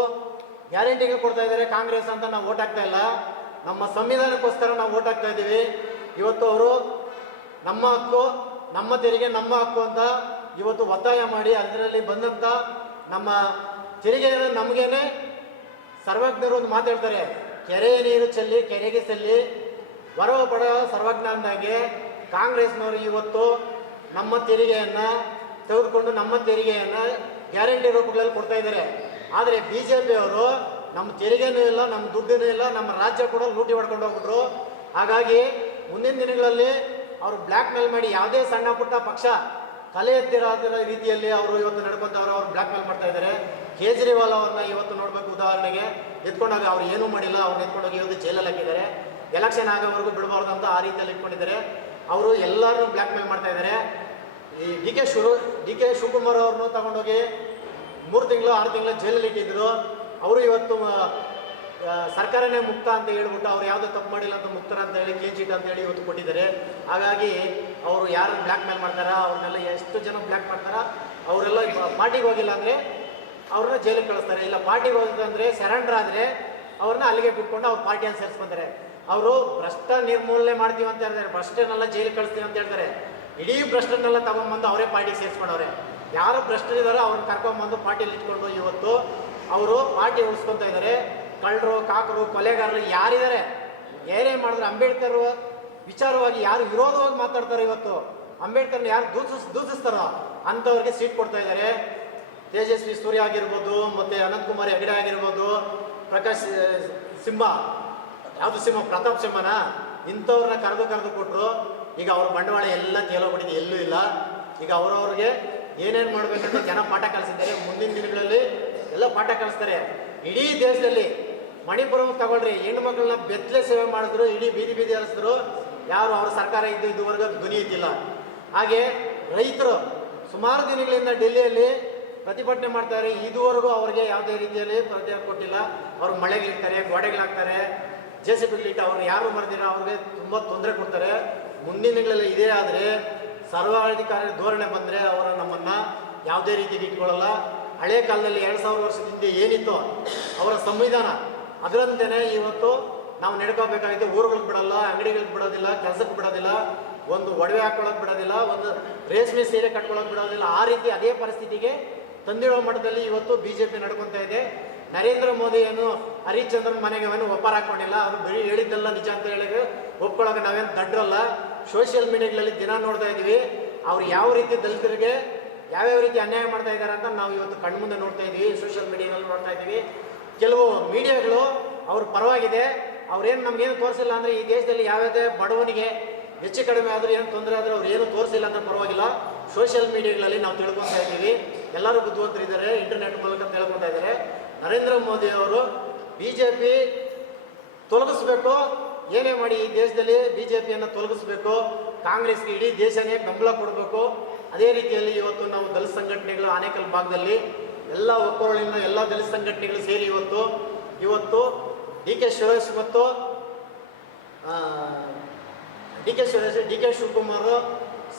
ಗ್ಯಾರಂಟಿಗಳು ಕೊಡ್ತಾ ಇದ್ದಾರೆ ಕಾಂಗ್ರೆಸ್ ಅಂತ ನಾವು ಓಟ್ ಹಾಕ್ತಾ ಇಲ್ಲ. ನಮ್ಮ ಸಂವಿಧಾನಕ್ಕೋಸ್ಕರ ನಾವು ಓಟ್ ಹಾಕ್ತಾ ಇದ್ದೀವಿ. ಇವತ್ತು ಅವರು ನಮ್ಮ ಹಕ್ಕು, ನಮ್ಮ ತೆರಿಗೆ ನಮ್ಮ ಹಕ್ಕು ಅಂತ ಇವತ್ತು ಒತ್ತಾಯ ಮಾಡಿ ಅದರಲ್ಲಿ ಬಂದಂಥ ನಮ್ಮ ತೆರಿಗೆಯನ್ನು ನಮಗೇನೆ ಸರ್ವಜ್ಞರು ಒಂದು ಮಾತಾಡ್ತಾರೆ, ಕೆರೆಯ ನೀರು ಚೆಲ್ಲಿ ಕೆರೆಗೆ ಚೆಲ್ಲಿ ಬರೋ ಬಡ ಸರ್ವಜ್ಞ ಅಂದಾಗೆ ಕಾಂಗ್ರೆಸ್ನವರು ಇವತ್ತು ನಮ್ಮ ತೆರಿಗೆಯನ್ನು ತೆಗೆದುಕೊಂಡು ನಮ್ಮ ತೆರಿಗೆಯನ್ನು ಗ್ಯಾರಂಟಿ ರೂಪಗಳಲ್ಲಿ ಕೊಡ್ತಾ ಇದ್ದಾರೆ. ಆದರೆ ಬಿ ಜೆ ಪಿಯವರು ನಮ್ಮ ತೆರಿಗೆನೂ ಇಲ್ಲ, ನಮ್ಮ ದುಡ್ಡೂ ಇಲ್ಲ, ನಮ್ಮ ರಾಜ್ಯ ಕೂಡ ಲೂಟಿ ಹೊಡ್ಕೊಂಡು ಹೋಗ್ಬಿಟ್ರು. ಹಾಗಾಗಿ ಮುಂದಿನ ದಿನಗಳಲ್ಲಿ ಅವರು ಬ್ಲ್ಯಾಕ್ ಮೇಲ್ ಮಾಡಿ ಯಾವುದೇ ಸಣ್ಣ ಪುಟ್ಟ ಪಕ್ಷ ತಲೆ ಎತ್ತಿರಾದ ರೀತಿಯಲ್ಲಿ ಅವರು ಇವತ್ತು ನಡ್ಕೊತವ್ರು, ಅವ್ರು ಬ್ಲ್ಯಾಕ್ ಮೇಲ್ ಮಾಡ್ತಾ ಇದ್ದಾರೆ. ಕೇಜ್ರಿವಾಲ್ ಅವ್ರನ್ನ ಇವತ್ತು ನೋಡಬೇಕು, ಉದಾಹರಣೆಗೆ ಎತ್ಕೊಂಡಾಗ ಅವ್ರು ಏನೂ ಮಾಡಿಲ್ಲ, ಅವ್ರನ್ನ ಎತ್ಕೊಂಡೋಗಿ ಇವತ್ತು ಜೈಲಲ್ಲಿ ಹಾಕಿದ್ದಾರೆ. ಎಲೆಕ್ಷನ್ ಆಗೋವರೆಗೂ ಬಿಡಬಾರ್ದು ಅಂತ ಆ ರೀತಿಯಲ್ಲಿ ಇಟ್ಕೊಂಡಿದ್ದಾರೆ. ಅವರು ಎಲ್ಲರೂ ಬ್ಲ್ಯಾಕ್ ಮೇಲ್ ಮಾಡ್ತಾ ಇದ್ದಾರೆ. ಈ ಡಿ ಕೆ ಶಿವಕುಮಾರ್ ಅವ್ರನ್ನೂ ತಗೊಂಡೋಗಿ 3 ತಿಂಗಳು 6 ತಿಂಗಳು ಜೈಲಲ್ಲಿ ಇಟ್ಟಿದ್ರು. ಅವರು ಇವತ್ತು ಸರ್ಕಾರನೇ ಮುಕ್ತ ಅಂತ ಹೇಳ್ಬಿಟ್ಟು ಅವ್ರು ಯಾವುದೋ ತಪ್ಪು ಮಾಡಿಲ್ಲ ಅಂತ ಮುಕ್ತರ ಅಂತ ಹೇಳಿ ಕ್ಲೀನ್ ಚೀಟ್ ಅಂತ ಹೇಳಿ ಇವತ್ತು ಕೊಟ್ಟಿದ್ದಾರೆ. ಹಾಗಾಗಿ ಅವರು ಯಾರು ಬ್ಲ್ಯಾಕ್ ಮೇಲ್ ಮಾಡ್ತಾರ, ಅವ್ರನ್ನೆಲ್ಲ ಎಷ್ಟು ಜನ ಬ್ಲ್ಯಾಕ್ ಮಾಡ್ತಾರ, ಅವರೆಲ್ಲ ಪಾರ್ಟಿಗೆ ಹೋಗಿಲ್ಲ ಅಂದರೆ ಅವ್ರನ್ನ ಜೈಲಿಗೆ ಕಳಿಸ್ತಾರೆ. ಇಲ್ಲ ಪಾರ್ಟಿಗೆ ಹೋಗಿದ್ರೆ ಸರೆಂಡರ್ ಆದರೆ ಅವ್ರನ್ನ ಅಲ್ಲಿಗೆ ಬಿಟ್ಕೊಂಡು ಅವ್ರು ಪಾರ್ಟಿಯನ್ನು ಸೇರಿಸ್ಕೊಂತಾರೆ. ಅವರು ಭ್ರಷ್ಟ ನಿರ್ಮೂಲನೆ ಮಾಡ್ತೀವಿ ಅಂತ ಹೇಳ್ತಾರೆ, ಭ್ರಷ್ಟನೆಲ್ಲ ಜೈಲಿಗೆ ಕಳಿಸ್ತೀವಿ ಅಂತ ಹೇಳ್ತಾರೆ. ಇಡೀ ಭ್ರಷ್ಟನೆಲ್ಲ ತಗೊಂಡ್ಬಂದು ಅವರೇ ಪಾರ್ಟಿಗೆ ಸೇರಿಸ್ಕೊಂಡವ್ರೆ. ಯಾರು ಭ್ರಷ್ಟರಿದ್ದಾರೋ ಅವ್ರನ್ನ ಕರ್ಕೊಂಡ್ಬಂದು ಪಾರ್ಟಿಯಲ್ಲಿ ಇಟ್ಕೊಂಡು ಇವತ್ತು ಅವರು ಪಾರ್ಟಿ ಉಳಿಸ್ಕೊತಾ ಇದ್ದಾರೆ. ಕಳ್ಳರು, ಕಾಕರು, ಕೊಲೆಗಾರರು ಯಾರಿದ್ದಾರೆ, ಏನೇ ಮಾಡಿದ್ರೆ ಅಂಬೇಡ್ಕರ್ ವಿಚಾರವಾಗಿ ಯಾರು ವಿರೋಧವಾಗಿ ಮಾತಾಡ್ತಾರೋ, ಇವತ್ತು ಅಂಬೇಡ್ಕರ್ನ ಯಾರು ದೂಷಿಸ್ತಾರೋ ಅಂಥವ್ರಿಗೆ ಸೀಟ್ ಕೊಡ್ತಾ ಇದ್ದಾರೆ. ತೇಜಸ್ವಿ ಸೂರ್ಯ ಆಗಿರ್ಬೋದು, ಮತ್ತು ಅನಂತಕುಮಾರ್ ಹೆಗಡೆ ಆಗಿರ್ಬೋದು, ಪ್ರಕಾಶ್ ಸಿಂಹ, ಯಾವುದು ಸಿಂಹ, ಪ್ರತಾಪ್ ಸಿಂಹನ, ಇಂಥವ್ರನ್ನ ಕರೆದು ಕೊಟ್ಟರು. ಈಗ ಅವ್ರ ಬಂಡವಾಳ ಎಲ್ಲ ತೇಲೋಗ್ಬಿಟ್ಟಿದೆ, ಎಲ್ಲೂ ಇಲ್ಲ. ಈಗ ಅವ್ರವ್ರಿಗೆ ಏನೇನು ಮಾಡಬೇಕಂತ ಜನ ಪಾಠ ಕಲಿಸಿದ್ದಾರೆ. ಮುಂದಿನ ದಿನಗಳಲ್ಲಿ ಎಲ್ಲ ಪಾಠ ಕಲಿಸ್ತಾರೆ. ಇಡೀ ದೇಶದಲ್ಲಿ ಮಣಿಪುರ ತಗೊಳ್ರಿ, ಹೆಣ್ಣು ಮಕ್ಕಳನ್ನ ಬೆತ್ತಲೆ ಸೇವೆ ಮಾಡಿದ್ರು, ಇಡೀ ಬೀದಿ ಹರಿಸಿದ್ರು. ಯಾರು ಅವ್ರ ಸರ್ಕಾರ ಇದುವರೆಗೂ ಧ್ವನಿ ಇದ್ದಿಲ್ಲ. ಹಾಗೆ ರೈತರು ಸುಮಾರು ದಿನಗಳಿಂದ ಡೆಲ್ಲಿಯಲ್ಲಿ ಪ್ರತಿಭಟನೆ ಮಾಡ್ತಾರೆ. ಇದುವರೆಗೂ ಅವ್ರಿಗೆ ಯಾವುದೇ ರೀತಿಯಲ್ಲಿ ಪ್ರತಿಭಟನೆ ಕೊಟ್ಟಿಲ್ಲ. ಅವ್ರು ಮಳೆಗಳಿರ್ತಾರೆ, ಗೋಡೆಗಳಾಗ್ತಾರೆ, JCBಗಳಿಟ್ಟು ಅವ್ರು ಯಾರು ಮರೆದಿರ ಅವ್ರಿಗೆ ತುಂಬ ತೊಂದರೆ ಕೊಡ್ತಾರೆ. ಮುಂದಿನ ದಿನಗಳಲ್ಲಿ ಇದೇ ಆದರೆ ಸರ್ವಾಧಿಕಾರಿ ಧೋರಣೆ ಬಂದರೆ ಅವರು ನಮ್ಮನ್ನು ಯಾವುದೇ ರೀತಿಗೆ ಇಟ್ಕೊಳ್ಳಲ್ಲ. ಹಳೆ ಕಾಲದಲ್ಲಿ 2000 ವರ್ಷದ ಹಿಂದೆ ಏನಿತ್ತು ಅವರ ಸಂವಿಧಾನ, ಅದರಂತೆಯೇ ಇವತ್ತು ನಾವು ನಡ್ಕೋಬೇಕಾಗಿದ್ದು. ಊರುಗಳಿಗೆ ಬಿಡಲ್ಲ, ಅಂಗಡಿಗಳಿಗೆ ಬಿಡೋದಿಲ್ಲ, ಕೆಲಸಕ್ಕೆ ಬಿಡೋದಿಲ್ಲ, ಒಂದು ಒಡವೆ ಹಾಕೊಳ್ಳೋಕೆ ಬಿಡೋದಿಲ್ಲ, ಒಂದು ರೇಷ್ಮೆ ಸೀರೆ ಕಟ್ಕೊಳ್ಳೋಕೆ ಬಿಡೋದಿಲ್ಲ. ಆ ರೀತಿ ಅದೇ ಪರಿಸ್ಥಿತಿಗೆ ತಂದಿಡೋ ಮಟ್ಟದಲ್ಲಿ ಇವತ್ತು BJP ನಡ್ಕೊತಾ ಇದೆ. ನರೇಂದ್ರ ಮೋದಿ ಏನು ಹರಿಶ್ಚಂದ್ರನ್ ಮನೆಗೆ ಏನು ಒಪ್ಪಾರ ಹಾಕೊಂಡಿಲ್ಲ. ಅವರು ಬರೀ ಹೇಳಿದ್ದೆಲ್ಲ ನಿಜ ಅಂತ ಹೇಳಿ ಒಪ್ಕೊಳ್ಳೋಕೆ ನಾವೇನು ದಡ್ರಲ್ಲ. ಸೋಷಿಯಲ್ ಮೀಡಿಯಾಗಳಲ್ಲಿ ದಿನ ನೋಡ್ತಾ ಇದ್ದೀವಿ ಅವ್ರು ಯಾವ ರೀತಿ ದಲಿತರಿಗೆ ಯಾವ್ಯಾವ ರೀತಿ ಅನ್ಯಾಯ ಮಾಡ್ತಾ ಇದ್ದಾರೆ ಅಂತ ನಾವು ಇವತ್ತು ಕಣ್ಮುಂದೆ ನೋಡ್ತಾ ಇದ್ದೀವಿ, ಸೋಷಿಯಲ್ ಮೀಡಿಯಾದಲ್ಲಿ ನೋಡ್ತಾ ಇದ್ದೀವಿ. ಕೆಲವು ಮೀಡಿಯಾಗಳು ಅವ್ರ ಪರವಾಗಿದೆ. ಅವ್ರೇನು ನಮಗೇನು ತೋರಿಸಿಲ್ಲ ಅಂದರೆ ಈ ದೇಶದಲ್ಲಿ ಯಾವ್ಯಾವುದೇ ಬಡವನಿಗೆ ಹೆಚ್ಚು ಕಡಿಮೆ ಆದರೂ ಏನು ತೊಂದರೆ ಆದರೂ ಅವ್ರು ಏನು ತೋರಿಸಿಲ್ಲ ಅಂತ ಪರವಾಗಿಲ್ಲ. ಸೋಷಿಯಲ್ ಮೀಡಿಯಾಗಳಲ್ಲಿ ನಾವು ತಿಳ್ಕೊತಾ ಇದ್ದೀವಿ. ಎಲ್ಲರೂ ಬುದ್ಧಿವಂತರಿದ್ದಾರೆ, ಇಂಟರ್ನೆಟ್ ಮೂಲಕ ತಿಳ್ಕೊತಾ ಇದ್ದಾರೆ. ನರೇಂದ್ರ ಮೋದಿ ಅವರು BJP ತೊಲಗಿಸ್ಬೇಕು, ಏನೇ ಮಾಡಿ ಈ ದೇಶದಲ್ಲಿ BJPಯನ್ನು ತೊಲಗಿಸ್ಬೇಕು. ಕಾಂಗ್ರೆಸ್ಗೆ ಇಡೀ ದೇಶನೇ ಬೆಂಬಲ ಕೊಡಬೇಕು. ಅದೇ ರೀತಿಯಲ್ಲಿ ಇವತ್ತು ನಾವು ದಲಿತ ಸಂಘಟನೆಗಳು ಆನೇಕಲ್ ಭಾಗದಲ್ಲಿ ಎಲ್ಲ ಒಕ್ಕೊರಳಿನ ಎಲ್ಲ ದಲಿತ ಸಂಘಟನೆಗಳು ಸೇರಿ ಇವತ್ತು ಡಿ ಕೆ ಶಿವಕುಮಾರ್,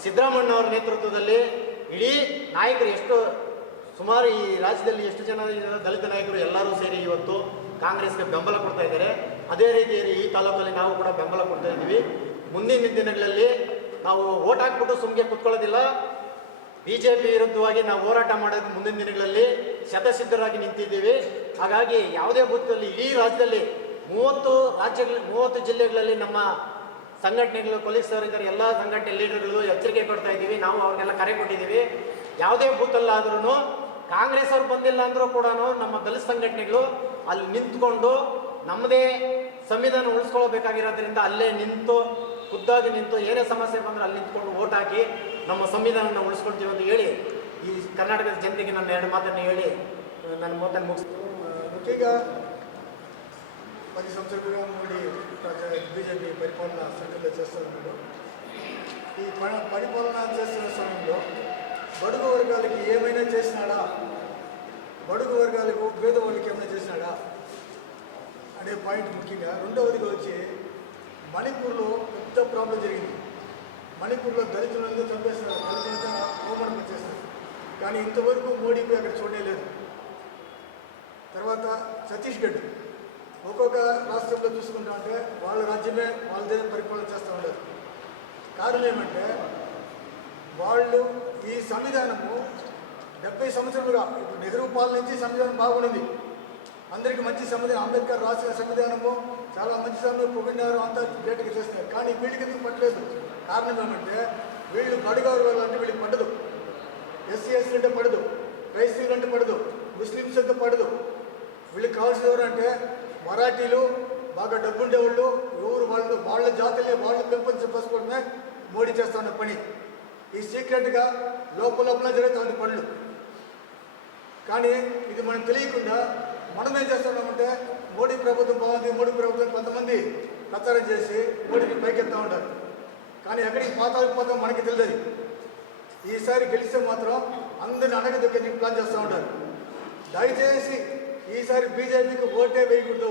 ಸಿದ್ದರಾಮಯ್ಯ ಅವರ ನೇತೃತ್ವದಲ್ಲಿ ಇಡೀ ನಾಯಕರು ಎಷ್ಟು ಸುಮಾರು ಈ ರಾಜ್ಯದಲ್ಲಿ ಎಷ್ಟು ಜನ ದಲಿತ ನಾಯಕರು ಎಲ್ಲರೂ ಸೇರಿ ಇವತ್ತು ಕಾಂಗ್ರೆಸ್ಗೆ ಬೆಂಬಲ ಕೊಡ್ತಾ ಇದ್ದಾರೆ. ಅದೇ ರೀತಿಯಲ್ಲಿ ಈ ತಾಲೂಕಲ್ಲಿ ನಾವು ಕೂಡ ಬೆಂಬಲ ಕೊಡ್ತಾ ಇದ್ದೀವಿ. ಮುಂದಿನ ದಿನಗಳಲ್ಲಿ ನಾವು ಓಟ್ ಹಾಕ್ಬಿಟ್ಟು ಸುಮ್ಮನೆ ಕುತ್ಕೊಳ್ಳೋದಿಲ್ಲ. BJP ವಿರುದ್ಧವಾಗಿ ನಾವು ಹೋರಾಟ ಮಾಡೋದಕ್ಕೆ ಮುಂದಿನ ದಿನಗಳಲ್ಲಿ ಶತಸಿದ್ಧರಾಗಿ ನಿಂತಿದ್ದೀವಿ. ಹಾಗಾಗಿ ಯಾವುದೇ ಬೂತಲ್ಲಿ ಇಡೀ ರಾಜ್ಯದಲ್ಲಿ 30 ಜಿಲ್ಲೆಗಳಲ್ಲಿ ನಮ್ಮ ಸಂಘಟನೆಗಳು ಕೊಲೀಸರಿದ್ದಾರೆ, ಎಲ್ಲ ಸಂಘಟನೆ ಲೀಡರ್ಗಳು ಎಚ್ಚರಿಕೆ ಕೊಡ್ತಾ ಇದ್ದೀವಿ. ನಾವು ಅವ್ರಿಗೆಲ್ಲ ಕರೆ ಕೊಟ್ಟಿದ್ದೀವಿ. ಯಾವುದೇ ಬೂತಲ್ಲಾದ್ರೂ ಕಾಂಗ್ರೆಸ್ ಅವ್ರು ಬಂದಿಲ್ಲ ಅಂದರೂ ಕೂಡ ನಮ್ಮ ದಲಿತ ಸಂಘಟನೆಗಳು ಅಲ್ಲಿ ನಿಂತ್ಕೊಂಡು ನಮ್ಮದೇ ಸಂವಿಧಾನ ಉಳಿಸ್ಕೊಳ್ಬೇಕಾಗಿರೋದ್ರಿಂದ ಅಲ್ಲೇ ಖುದ್ದಾಗಿ ನಿಂತು ಏನೇ ಸಮಸ್ಯೆ ಬಂದರೆ ಅಲ್ಲಿ ನಿಂತ್ಕೊಂಡು ಓಟ್ ಹಾಕಿ ನಮ್ಮ ಸಂವಿಧಾನನ ಉಳಿಸ್ಕೊಳ್ತೀವಿ ಅಂತ ಹೇಳಿ ಈ ಕರ್ನಾಟಕದ ಜನತೆಗೆ ನನ್ನ 2 ಮಾತನ್ನು ಹೇಳಿ ನನ್ನ ಮಾತನ್ನು ಮುಗಿಸ್ತೀನಿ. ముఖ్యంగా 10 సంవత్సరాలుగా మోడీ BJP పరిపాలన సంకల్పం చేస్తున్నారు. ఈ పరిపాలన చేస్తున్న సమయంలో బడుగు వర్గాలకి ఏమైనా చేసినాడా, బడుగు వర్గాలకు పేదవాళ్ళకి ఏమైనా చేసినాడా అనే పాయింట్ ముఖ్యంగా. రెండవదిగా వచ్చి మణిపూర్లో పెద్ద ప్రాబ్లం జరిగింది. మణిపూర్లో దళితులందరూ చంపేస్తున్నారు, దళితులంతా అవమానం చేస్తున్నారు. కానీ ఇంతవరకు మోడీకి అక్కడ చూడలేదు. తర్వాత ఛత్తీస్గఢ్ ఒక్కొక్క రాష్ట్రంలో చూసుకుంటా ఉంటే వాళ్ళ రాజ్యమే వాళ్ళదే పరిపాలన చేస్తూ ఉండదు. కారణం ఏమంటే వాళ్ళు ఈ సంవిధానము 70 సంవత్సరాలుగా ఇప్పుడు నెహ్రూ పాలన నుంచి సంవిధానం బాగుంది, అందరికీ మంచి సంవిధానం, అంబేద్కర్ రాసిన సంవిధానము చాలా మంచి సమయం పొగిడినారు, అంతా గ్రేట్గా చేస్తున్నారు. కానీ వీళ్ళకి ఎందుకు పట్టలేదు? కారణం ఏమంటే వీళ్ళు బడుగవారు అంటే వీళ్ళకి పడదు, ఎస్సీ ఎస్సీ అంటే పడదు, క్రైస్తవులు అంటే పడదు, ముస్లిమ్స్ అంటే పడదు. వీళ్ళకి కావాల్సిన ఎవరు అంటే మరాఠీలు, బాగా డబ్బుండేవాళ్ళు, ఎవరు వాళ్ళ జాతులే వాళ్ళు పెంపొందించుకోవడమే మోడీ చేస్తా ఉన్న పని. ఈ సీక్రెట్గా లోపల జరుగుతుంది పనులు. కానీ ఇది మనం తెలియకుండా మనం ఏం చేస్తున్నామంటే మోడీ ప్రభుత్వం బాగుంది, మోడీ ప్రభుత్వం కొంతమంది ప్రచారం చేసి మోడీని పైకెత్తా ఉంటారు. కానీ ఎక్కడికి పోతాం మనకి తెలియదు. ఈసారి గెలిస్తే మాత్రం అందరిని అడగదొక్కి ప్లాన్ చేస్తూ ఉంటారు. దయచేసి ఈసారి బీజేపీకి ఓటే వేయకూడదు.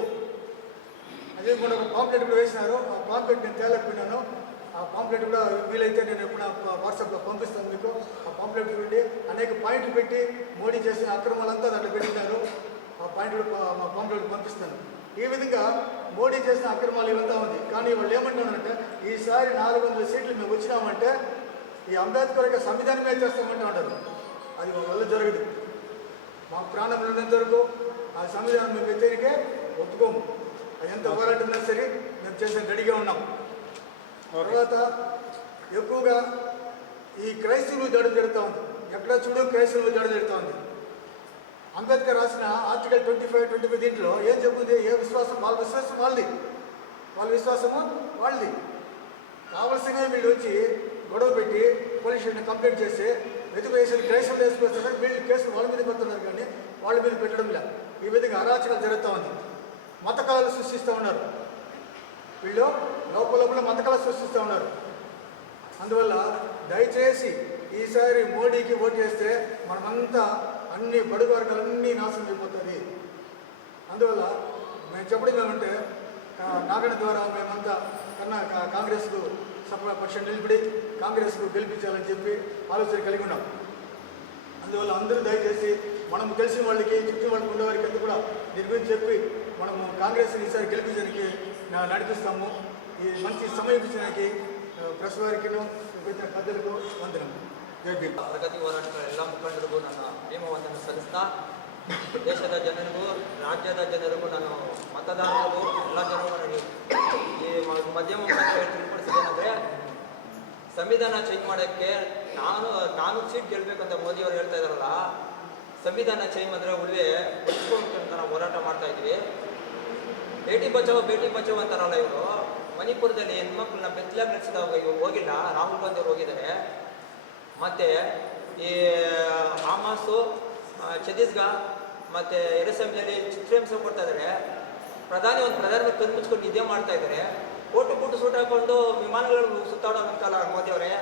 అదే మొన్న ఒక పాంప్లెట్ కూడా వేసినారు. ఆ పాంప్లెట్ నేను తేలేకపోయినాను. ఆ పాంప్లెట్ కూడా వీలైతే నేను ఎప్పుడు వాట్సాప్లో పంపిస్తాను మీకు. ఆ పాంప్లెట్ చూడండి, అనేక పాయింట్లు పెట్టి మోడీ చేసిన అక్రమాలంతా దాంట్లో పెట్టినారు. ఆ పాయింట్ కూడా మా పాంప్లెట్ పంపిస్తాను. ఈ విధంగా మోడీ చేసిన అక్రమాలు ఇవంతా ఉంది. కానీ వాళ్ళు ఏమంటున్నారంటే ఈసారి 400 సీట్లు మేము వచ్చినామంటే ఈ అంబేద్కర్ యొక్క సంవిధానమే చేస్తామంటే ఉంటారు. అది మా వల్ల జరగదు. మా ప్రాణం ఉన్నంత వరకు ఆ సంవిధానం మేము వ్యతిరేకే ఒప్పుకోము. అది ఎంత పోరాటమైనా సరే మేము చేసే రెడీగా ఉన్నాం. తర్వాత ఎక్కువగా ఈ క్రైస్తవులు దాడులు జరుగుతూ ఉంది. ఎక్కడ చూడు క్రైస్తవులు దాడులు జరుగుతూ ఉంది. అంబేద్కర్ రాసిన ఆర్టికల్ 25 దీంట్లో ఏం చెప్తుంది? ఏ విశ్వాసం వాళ్ళ విశ్వాసం వాళ్ళది, వాళ్ళ విశ్వాసము వాళ్ళది. కావలసిన వీళ్ళు వచ్చి గొడవ పెట్టి పోలీస్ స్టేషన్ కంప్లైంట్ చేసి వెతుకు వేసి క్రైస్తవులు వేసుకొస్తారు. వీళ్ళు కేసులు వాళ్ళ మీద పెడుతున్నారు కానీ వాళ్ళ మీద పెట్టడం లేదు. ఈ విధంగా అరాచకాలు జరుగుతూ ఉంది. మతకాలు సృష్టిస్తూ ఉన్నారు. వీళ్ళు లోపల మతకాలు సృష్టిస్తూ ఉన్నారు. అందువల్ల దయచేసి ఈసారి మోడీకి ఓటు వేస్తే మనమంతా అన్ని బడుగు వర్గాలన్నీ నాశనం అయిపోతుంది. అందువల్ల మేము చెప్పడం ఏమంటే నాగణ ద్వారా మేమంతా కాంగ్రెస్కు పక్షం నిలబడి కాంగ్రెస్కు గెలిపించాలని చెప్పి ఆలోచన కలిగి ఉన్నాం. అందువల్ల అందరూ దయచేసి మనం తెలిసిన వాళ్ళకి చుట్టూ వాళ్ళకి ఉండేవారికి అంతా కూడా దీని గురించి చెప్పి మనము కాంగ్రెస్ని ఈసారి గెలిపించడానికి నడిపిస్తాము. ఈ మంచి సమయం ఇచ్చడానికి ప్రెస్ వారికి పెద్దలకు వందనం. ಜೈ ಭೀಮ್. ಪ್ರಗತಿ ಹೋರಾಟದ ಎಲ್ಲ ಮುಖಂಡರಿಗೂ ನನ್ನ ನೇಮವನ್ನು ಸಲ್ಲಿಸ್ತಾ ದೇಶದ ಜನರಿಗೂ ರಾಜ್ಯದ ಜನರಿಗೂ ನಾನು ಮತದಾರರಿಗೂ ಎಲ್ಲ ಜನರಿಗೂ ನನಗೆ ಈ ಮಧ್ಯಮ ತಿಳಿಪಡಿಸಿದ್ದೇನೆಂದರೆ ಸಂವಿಧಾನ ಚೇಂಜ್ ಮಾಡೋಕ್ಕೆ 400 ಸೀಟ್ ಗೆಲ್ಲಬೇಕಂತ ಮೋದಿಯವರು ಹೇಳ್ತಾ ಇದ್ದಾರಲ್ಲ, ಸಂವಿಧಾನ ಚೇಂಜ್ ಅಂದರೆ ಉಳಿವೆ ಉಳಿಸ್ಕೊಂಡ್ಬಿಟ್ಟು ನಾವು ಹೋರಾಟ ಮಾಡ್ತಾ ಇದ್ವಿ. ಬೇಟಿ ಬಚಾವ್ ಅಂತಾರಲ್ಲ ಇವರು. ಮಣಿಪುರದಲ್ಲಿ ಹೆಣ್ಮಕ್ಳನ್ನ ಬೆತ್ತಲಾಗಿ ನಡೆಸಿದವಾಗ ಇವರು ಹೋಗಿಲ್ಲ, ರಾಹುಲ್ ಗಾಂಧಿ ಅವರು ಹೋಗಿದ್ದಾರೆ. ಮತ್ತು ಈ ಹಾಮಾಸು ಛತ್ತೀಸ್ಗಢ ಮತ್ತು ಎರಸಂಜಲ್ಲಿ ಚಿತ್ರಹಿಂಸೆ ಕೊಡ್ತಾ ಇದ್ದಾರೆ. ಪ್ರಧಾನಿ ಕಣ್ಣು ಮುಚ್ಕೊಂಡು ನಿದ್ದೆ ಮಾಡ್ತಾ ಇದ್ದಾರೆ. ಕೋಟು ಸೂಟ್ ಹಾಕೊಂಡು ವಿಮಾನಗಳು ಸುತ್ತಾಡೋಂತಲ್ಲ ಮೋದಿಯವರೇ.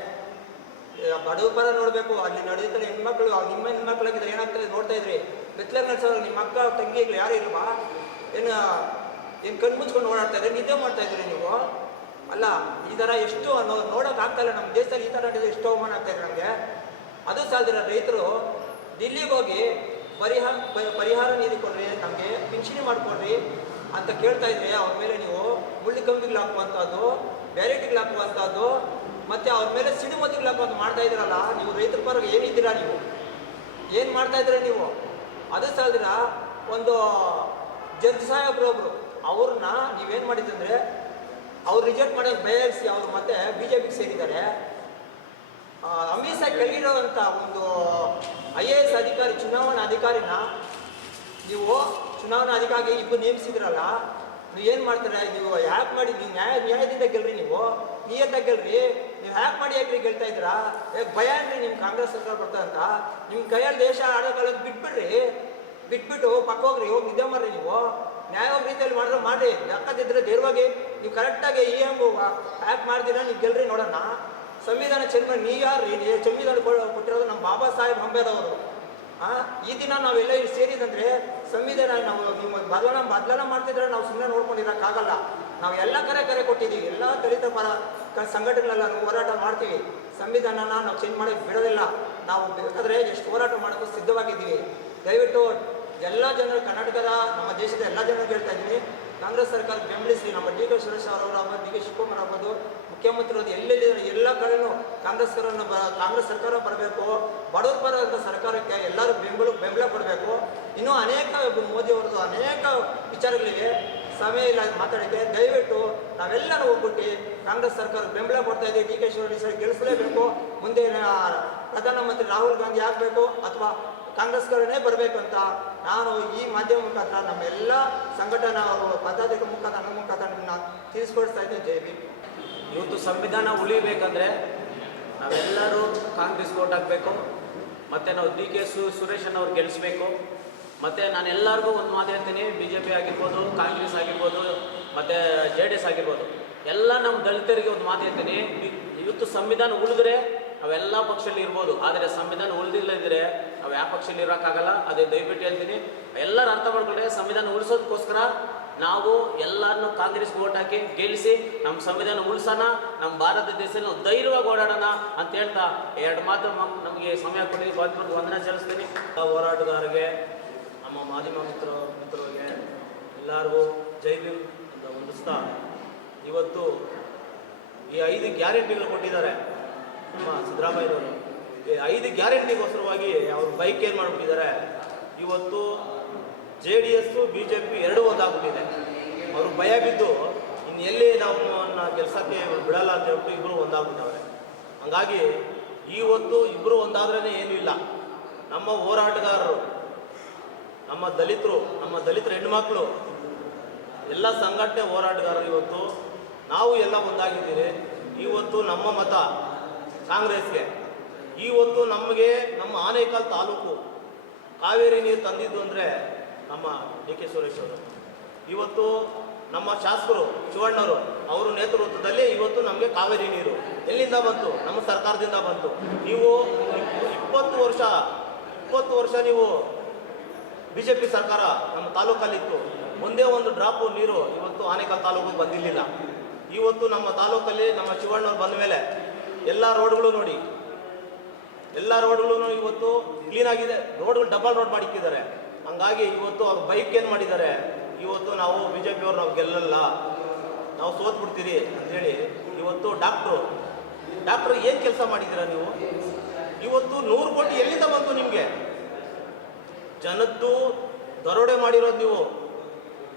ಬಡವ ಪರ ನೋಡಬೇಕು. ಅಲ್ಲಿ ನಡೆಯುತ್ತಾರೆ ಹೆಣ್ಮಕ್ಳು, ನಿಮ್ಮ ಹೆಣ್ಮಕ್ಳಾಗಿದ್ರೆ ಏನಾಗ್ತದೆ ನೋಡ್ತಾ ಇದ್ರಿ. ಬೆತ್ತಲಾಗಿ ನಡೆಸೋರು ನಿಮ್ಮ ಅಕ್ಕ ತಂಗಿಗಳು ಯಾರು ಇಲ್ವಾ? ಏನು ಕಣ್ಣು ಮುಚ್ಕೊಂಡು ಓಡಾಡ್ತಾ ಇದ್ರೆ ನಿದ್ದೆ ಮಾಡ್ತಾ ಇದ್ರಿ ನೀವು? ಅಲ್ಲ, ಈ ಥರ ಎಷ್ಟು ನೋಡೋಕ್ಕಾಗ್ತಾಯಿಲ್ಲ. ನಮ್ಮ ದೇಶದಲ್ಲಿ ಈ ಥರ ನಡೆದು ಎಷ್ಟು ಅವಮಾನ ಆಗ್ತಾಯಿದೆ ನಮಗೆ. ಅದು ಸಾಲದಿರೋ ರೈತರು ದಿಲ್ಲಿಗೆ ಹೋಗಿ ಪರಿಹಾರ ನಿಧಿ ಕೊಡ್ರಿ, ನಮಗೆ ಪಿಂಚಣಿ ಮಾಡಿಕೊಡ್ರಿ ಅಂತ ಕೇಳ್ತಾ ಇದ್ರೆ ಅವ್ರ ಮೇಲೆ ನೀವು ಮುಳ್ಳು ಕಂಬಿಗಳು ಹಾಕುವಂಥದ್ದು, ಬ್ಯಾರಿಟಿಗಳು ಹಾಕುವಂಥದ್ದು, ಮತ್ತು ಅವ್ರ ಮೇಲೆ ಸಿಡಿಮದ್ದುಗಳು ಹಾಕುವಂಥ ಮಾಡ್ತಾ ಇದ್ದೀರಲ್ಲ. ನೀವು ರೈತರ ಪರವಾಗಿ ಏನಿದ್ದೀರಾ? ನೀವು ಏನು ಮಾಡ್ತಾ ಇದ್ದೀರಾ ನೀವು? ಅದು ಸಾಲದಿರ ಒಂದು ಜಡ್ಜ್ ಸಾಹೇಬ್ರೊಬ್ರು ಅವ್ರನ್ನ ನೀವೇನು ಮಾಡಿದ್ದಂದರೆ ಅವ್ರು ರಿಜೆಕ್ಟ್ ಮಾಡೋದು ಬಯಸಿ ಅವರು ಮತ್ತೆ BJPಗೆ ಸೇರಿದ್ದಾರೆ. ಅಮಿತ್ ಶಾ ಕೆಳಗಿರೋವಂಥ ಒಂದು IAS ಅಧಿಕಾರಿ, ಚುನಾವಣಾ ಅಧಿಕಾರಿನ ನೀವು ಚುನಾವಣಾ ಅಧಿಕಾರಿ ಇಬ್ಬರು ನೇಮಿಸಿದ್ರಲ್ಲ, ನೀವು ಏನು ಮಾಡ್ತಾರೆ? ನೀವು ಹ್ಯಾಕ್ ಮಾಡಿ ನೀವು ನ್ಯಾಯದಿಂದ ಗೆಲ್ರಿ, ನೀವು ನಿಯತ್ತಾಗಿ ಗೆಲ್ರಿ. ನೀವು ಹ್ಯಾಕ್ ಮಾಡಿ ಯಾಕ್ರಿ ಗೆಲ್ತಾ ಇದ್ದೀರಾ? ಭಯ ಏನ್ರಿ ನಿಮ್ಮ ಕಾಂಗ್ರೆಸ್ ಸರ್ಕಾರ ಬರ್ತದಂತ? ನಿಮ್ಮ ಕೈಯಲ್ಲಿ ದೇಶ ಆಡೋಕಾಲಕ್ಕೆ ಬಿಟ್ಬಿಟ್ಟು ಪಕ್ಕ ಹೋಗ್ರಿ, ಹೋಗಿ ನಿದ್ದೆ ಮಾಡ್ರಿ. ನೀವು ನ್ಯಾಯವಾಗಿ ರೀತಿಯಲ್ಲಿ ಮಾಡಿದ್ರೆ ಮಾಡಿ, ಲೆಕ್ಕದಿದ್ರೆ ಧೈರ್ಯವಾಗಿ ನೀವು ಕರೆಕ್ಟಾಗಿ ಹ್ಯಾಕ್ ಮಾಡ್ದಿರ ನೀವು ಗೆಲ್ರಿ ನೋಡೋಣ. ಸಂವಿಧಾನ ಚೇಂಜ್ ಮಾಡಿ ನೀವು ಯಾರು ರೀ? ಸಂವಿಧಾನ ಕೊಟ್ಟಿರೋದು ನಮ್ಮ ಬಾಬಾ ಸಾಹೇಬ್ ಅಂಬೇಡ್ಕರ್ ಅವರು. ಈ ದಿನ ನಾವೆಲ್ಲ ಇಲ್ಲಿ ಸೇರಿದಂದರೆ ಸಂವಿಧಾನ ನಾವು ನಿಮ್ಮ ಬದಲಾವಣೆ ಮಾಡ್ತಿದ್ರೆ ನಾವು ಸುಮ್ಮನೆ ನೋಡ್ಕೊಂಡಿರೋಕ್ಕಾಗಲ್ಲ. ನಾವು ಎಲ್ಲ ಕರೆ ಕೊಟ್ಟಿದ್ದೀವಿ. ಎಲ್ಲ ದಲಿತ ಪರ ಸಂಘಟನೆಗಳೆಲ್ಲ ನಾವು ಹೋರಾಟ ಮಾಡ್ತೀವಿ. ಸಂವಿಧಾನನ ನಾವು ಚೇಂಜ್ ಮಾಡೋಕ್ಕೆ ಬಿಡೋದಿಲ್ಲ. ನಾವು ಬೇಕಾದರೆ ಎಷ್ಟು ಹೋರಾಟ ಮಾಡೋಕ್ಕೂ ಸಿದ್ಧವಾಗಿದ್ದೀವಿ. ದಯವಿಟ್ಟು ಎಲ್ಲ ಜನರು, ಕರ್ನಾಟಕದ ನಮ್ಮ ದೇಶದ ಎಲ್ಲ ಜನರು ಹೇಳ್ತಾ ಇದ್ದೀನಿ, ಕಾಂಗ್ರೆಸ್ ಸರ್ಕಾರ ಬೆಂಬಲಿಸಿ. ನಮ್ಮ DK ಸುರೇಶ್ ಅವರಾಗ್ಬೋದು, DK ಶಿವಕುಮಾರ್ ಆಗ್ಬೋದು, ಮುಖ್ಯಮಂತ್ರಿ ಎಲ್ಲೆಲ್ಲಿ ಎಲ್ಲ ಕಡೆಯೂ ಕಾಂಗ್ರೆಸ್ ಸರ್ಕಾರ ಬರಬೇಕು. ಬಡವರ ಪರ ಅಂತ ಸರ್ಕಾರಕ್ಕೆ ಎಲ್ಲರೂ ಬೆಂಬಲ ಕೊಡಬೇಕು. ಇನ್ನೂ ಅನೇಕ ಮೋದಿಯವ್ರದ್ದು ಅನೇಕ ವಿಚಾರಗಳಿವೆ. ಸಮಯ ಇಲ್ಲ ಮಾತಾಡೋಕ್ಕೆ. ದಯವಿಟ್ಟು ನಾವೆಲ್ಲರೂ ಒಗ್ಗೂಡಿ ಕಾಂಗ್ರೆಸ್ ಸರ್ಕಾರಕ್ಕೆ ಬೆಂಬಲ ಕೊಡ್ತಾ ಇದ್ದೀವಿ. ಡಿ ಕೆ ಶಿವರೆಡ್ಡಿ ಸರ್ ಗೆಲ್ಲಿಸಲೇಬೇಕು. ಮುಂದೆ ಪ್ರಧಾನಮಂತ್ರಿ ರಾಹುಲ್ ಗಾಂಧಿ ಆಗಬೇಕು ಅಥವಾ ಕಾಂಗ್ರೆಸ್ಗಳನ್ನೇ ಬರಬೇಕು ಅಂತ ನಾನು ಈ ಮಾಧ್ಯಮ ಮುಖಾಂತರ ನಮ್ಮೆಲ್ಲ ಸಂಘಟನಾ ಪದಾಧಿಕಾರಿ ಮುಖಾಂತರ ನನ್ನ ಮುಖಾಂತರ ತಿಳಿಸ್ಕೊಡ್ತಾ ಇದ್ದೀನಿ. ಜೈ ಭೀಮ್. ಇವತ್ತು ಸಂವಿಧಾನ ಉಳಿಬೇಕಂದ್ರೆ ನಾವೆಲ್ಲರೂ ಕಾಂಗ್ರೆಸ್ ಓಟ್ ಹಾಕಬೇಕು. ಮತ್ತು ನಾವು ಡಿ ಕೆ ಸುರೇಶನ್ ಅವ್ರು ಗೆಲ್ಲಿಸ್ಬೇಕು. ಮತ್ತು ನಾನು ಎಲ್ಲರಿಗೂ ಒಂದು ಮಾತು ಹೇಳ್ತೀನಿ, BJP ಆಗಿರ್ಬೋದು, ಕಾಂಗ್ರೆಸ್ ಆಗಿರ್ಬೋದು, ಮತ್ತು JDS ಆಗಿರ್ಬೋದು, ಎಲ್ಲ ನಮ್ಮ ದಲಿತರಿಗೆ ಒಂದು ಮಾತು ಹೇಳ್ತೀನಿ. ಇವತ್ತು ಸಂವಿಧಾನ ಉಳಿದ್ರೆ ನಾವೆಲ್ಲ ಪಕ್ಷದಲ್ಲಿ ಇರ್ಬೋದು, ಆದರೆ ಸಂವಿಧಾನ ಉಳಿದಿಲ್ಲದಿದ್ರೆ ನಾವು ಯಾವ ಪಕ್ಷದಲ್ಲಿ ಇರೋಕ್ಕಾಗಲ್ಲ. ಅದೇ ದಯವಿಟ್ಟು ಹೇಳ್ತೀನಿ, ಎಲ್ಲರೂ ಅರ್ಥ ಮಾಡ್ಕೊಂಡ್ರೆ ಸಂವಿಧಾನ ಉಳಿಸೋದಕ್ಕೋಸ್ಕರ ನಾವು ಎಲ್ಲರನ್ನೂ ಕಾಂಗ್ರೆಸ್ಗೆ ಓಟ್ ಹಾಕಿ ಗೆಲ್ಲಿಸಿ ನಮ್ಮ ಸಂವಿಧಾನ ಉಳಿಸೋಣ, ನಮ್ಮ ಭಾರತ ದೇಶದಲ್ಲಿ ನಾವು ಧೈರ್ಯವಾಗಿ ಓಡಾಡೋಣ ಅಂತ ಹೇಳ್ತಾ ಎರಡು ಮಾತು ನಮಗೆ ಸಮಯ ಕೊಡಿ ವಂದನೆ ಸಲ್ಲಿಸ್ತೀನಿ. ಹೋರಾಟಗಾರರಿಗೆ, ನಮ್ಮ ಮಾಧ್ಯಮ ಮಿತ್ರರಿಗೆ ಎಲ್ಲರಿಗೂ ಜೈ ಭೀಮ್ ಅಂತ ವಂದಿಸ್ತಾ, ಇವತ್ತು ಈ 5 ಗ್ಯಾರಂಟಿಗಳು ಕೊಟ್ಟಿದ್ದಾರೆ ನಮ್ಮ ಸಿದ್ದರಾಮಯ್ಯನವರು. ಈ 5 ಗ್ಯಾರಂಟಿಗೋಸ್ಕರವಾಗಿ ಅವರು ಬೈಕ್ ಏನು ಮಾಡಿಬಿಟ್ಟಿದ್ದಾರೆ. ಇವತ್ತು JDS BJP ಎರಡೂ ಒಂದಾಗ್ಬಿಟ್ಟಿದೆ. ಅವರು ಭಯ ಬಿದ್ದು ಇನ್ನು ಎಲ್ಲಿ ನಾವು ಕೆಲಸಕ್ಕೆ ಬಿಡಲ್ಲ ಅಂತ ಹೇಳ್ಬಿಟ್ಟು ಇಬ್ಬರು ಒಂದಾಗ್ಬಿಟ್ಟವ್ರೆ. ಹಂಗಾಗಿ ಇವತ್ತು ಇಬ್ಬರು ಒಂದಾದ್ರೇ ಏನೂ ಇಲ್ಲ. ನಮ್ಮ ಹೋರಾಟಗಾರರು, ನಮ್ಮ ದಲಿತರ ಹೆಣ್ಮಕ್ಳು, ಎಲ್ಲ ಸಂಘಟನೆ ಹೋರಾಟಗಾರರು ಇವತ್ತು ನಾವು ಎಲ್ಲ ಒಂದಾಗಿದ್ದೀವಿ. ಇವತ್ತು ನಮ್ಮ ಮತ ಕಾಂಗ್ರೆಸ್ಗೆ. ಇವತ್ತು ನಮಗೆ ನಮ್ಮ ಆನೇಕಲ್ ತಾಲೂಕು ಕಾವೇರಿ ನೀರು ತಂದಿದ್ದು ಅಂದರೆ ನಮ್ಮ ಡಿ ಕೆ ಸುರೇಶ್ ಅವರು. ಇವತ್ತು ನಮ್ಮ ಶಾಸಕರು ಶಿವಣ್ಣವರು ಅವರ ನೇತೃತ್ವದಲ್ಲಿ ಇವತ್ತು ನಮಗೆ ಕಾವೇರಿ ನೀರು ಎಲ್ಲಿಂದ ಬಂತು? ನಮ್ಮ ಸರ್ಕಾರದಿಂದ ಬಂತು. ನೀವು 20 ವರ್ಷ ನೀವು BJP ಸರ್ಕಾರ ನಮ್ಮ ತಾಲೂಕಲ್ಲಿತ್ತು. ಒಂದೇ ಒಂದು ಡ್ರಾಪು ನೀರು ಇವತ್ತು ಆನೇಕಲ್ ತಾಲೂಕಿಗೆ ಬಂದಿರಲಿಲ್ಲ. ಇವತ್ತು ನಮ್ಮ ತಾಲೂಕಲ್ಲಿ ನಮ್ಮ ಶಿವಣ್ಣವ್ರು ಬಂದ ಮೇಲೆ ಎಲ್ಲ ರೋಡ್ಗಳು ನೋಡಿ, ಎಲ್ಲ ರೋಡ್ಗಳು ಇವತ್ತು ಕ್ಲೀನಾಗಿದೆ. ರೋಡ್ಗಳು ಡಬಲ್ ರೋಡ್ ಮಾಡಿಕ್ಕಿದ್ದಾರೆ. ಹಂಗಾಗಿ ಇವತ್ತು ಅವ್ರು ಬೈಕ್ ಏನು ಮಾಡಿದ್ದಾರೆ, ಇವತ್ತು ನಾವು BJP ಅವ್ರು ನಾವು ಗೆಲ್ಲಲ್ಲ, ನಾವು ಸೋತ್ಬಿಡ್ತೀರಿ ಅಂಥೇಳಿ ಇವತ್ತು ಡಾಕ್ಟ್ರು ಏನು ಕೆಲಸ ಮಾಡಿದ್ದೀರಾ ನೀವು? ಇವತ್ತು 100 ಕೋಟಿ ಎಲ್ಲಿಂದ ಬಂತು ನಿಮಗೆ? ಜನದ್ದು ದರೋಡೆ ಮಾಡಿರೋದು ನೀವು.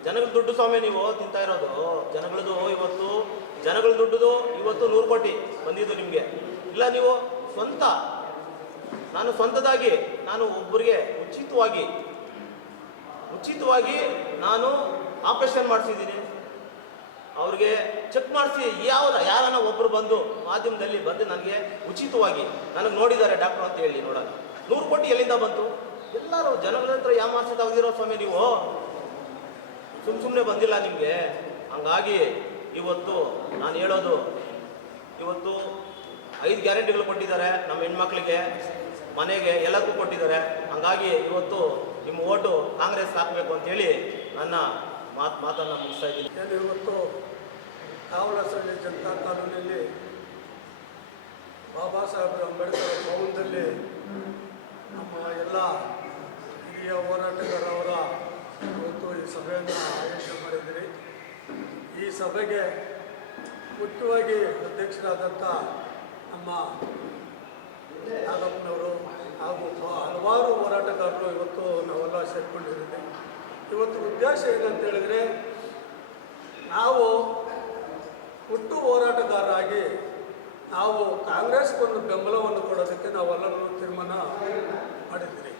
ಜನಗಳ ದುಡ್ಡು ಸ್ವಾಮಿ ನೀವು ತಿಂತಾ ಇರೋದು. ಜನಗಳದು ದುಡ್ಡು ಇವತ್ತು 100 ಕೋಟಿ ಬಂದಿದ್ದು ನಿಮಗೆ ಇಲ್ಲ. ನೀವು ಸ್ವಂತದಾಗಿ ನಾನು ಒಬ್ಬರಿಗೆ ಉಚಿತವಾಗಿ ನಾನು ಆಪರೇಷನ್ ಮಾಡಿಸಿದ್ದೀನಿ. ಅವ್ರಿಗೆ ಚೆಕ್ ಮಾಡಿಸಿ ಯಾರನ್ನ ಒಬ್ಬರು ಬಂದು ಮಾಧ್ಯಮದಲ್ಲಿ ಬಂದು ನನಗೆ ಉಚಿತವಾಗಿ ನನಗೆ ನೋಡಿದ್ದಾರೆ ಡಾಕ್ಟ್ರು ಅಂತ ಹೇಳಿ ನೋಡೋಣ. 100 ಕೋಟಿ ಎಲ್ಲಿಂದ ಬಂತು? ಎಲ್ಲರೂ ಜನಗಳ ಹತ್ರ ಯಾಮಾರಿಸಿ ತೆಗೆದಿರೋ ಸ್ವಾಮಿ ನೀವು. ಸುಮ್ಮನೆ ಬಂದಿಲ್ಲ ನಿಮಗೆ. ಹಂಗಾಗಿ ಇವತ್ತು ನಾನು ಹೇಳೋದು, ಇವತ್ತು 5 ಗ್ಯಾರಂಟಿಗಳು ಕೊಟ್ಟಿದ್ದಾರೆ ನಮ್ಮ ಹೆಣ್ಮಕ್ಳಿಗೆ, ಮನೆಗೆ, ಎಲ್ಲದಕ್ಕೂ ಕೊಟ್ಟಿದ್ದಾರೆ. ಹಂಗಾಗಿ ಇವತ್ತು ನಿಮ್ಮ ಓಟು ಕಾಂಗ್ರೆಸ್ ಹಾಕಬೇಕು ಅಂತೇಳಿ ನನ್ನ ಮಾತನ್ನು ಮುಗಿಸ್ತಾ ಇದ್ದೀನಿ. ಇವತ್ತು ಕಾವಲಸಳ್ಳಿ ಜನತಾ ಕಾಲೋನಿಯಲ್ಲಿ ಬಾಬಾ ಸಾಹೇಬ್ ಅಂಬೇಡ್ಕರ್ ಭವನದಲ್ಲಿ ನಮ್ಮ ಎಲ್ಲ ಹಿರಿಯ ಹೋರಾಟಗಾರರ ಇವತ್ತು ಈ ಸಭೆಯನ್ನು ಆಯೋಜನೆ ಮಾಡಿದ್ದೀರಿ. ಈ ಸಭೆಗೆ ಮುಖ್ಯವಾಗಿ ಅಧ್ಯಕ್ಷರಾದಂಥ ನಮ್ಮ ನಾಗಪ್ಪನವರು ಹಾಗೂ ಹಲವಾರು ಹೋರಾಟಗಾರರು ಇವತ್ತು ನಾವೆಲ್ಲ ಸೇರಿಕೊಂಡಿದ್ದೀವಿ. ಇವತ್ತು ಉದ್ದೇಶ ಏನಂತ ಹೇಳಿದರೆ, ನಾವು ಹುಟ್ಟು ಹೋರಾಟಗಾರರಾಗಿ ನಾವು ಕಾಂಗ್ರೆಸ್ಗೊಂದು ಬೆಂಬಲವನ್ನು ಕೊಡೋದಕ್ಕೆ ನಾವೆಲ್ಲರೂ ತೀರ್ಮಾನ ಮಾಡಿದ್ದೀರಿ.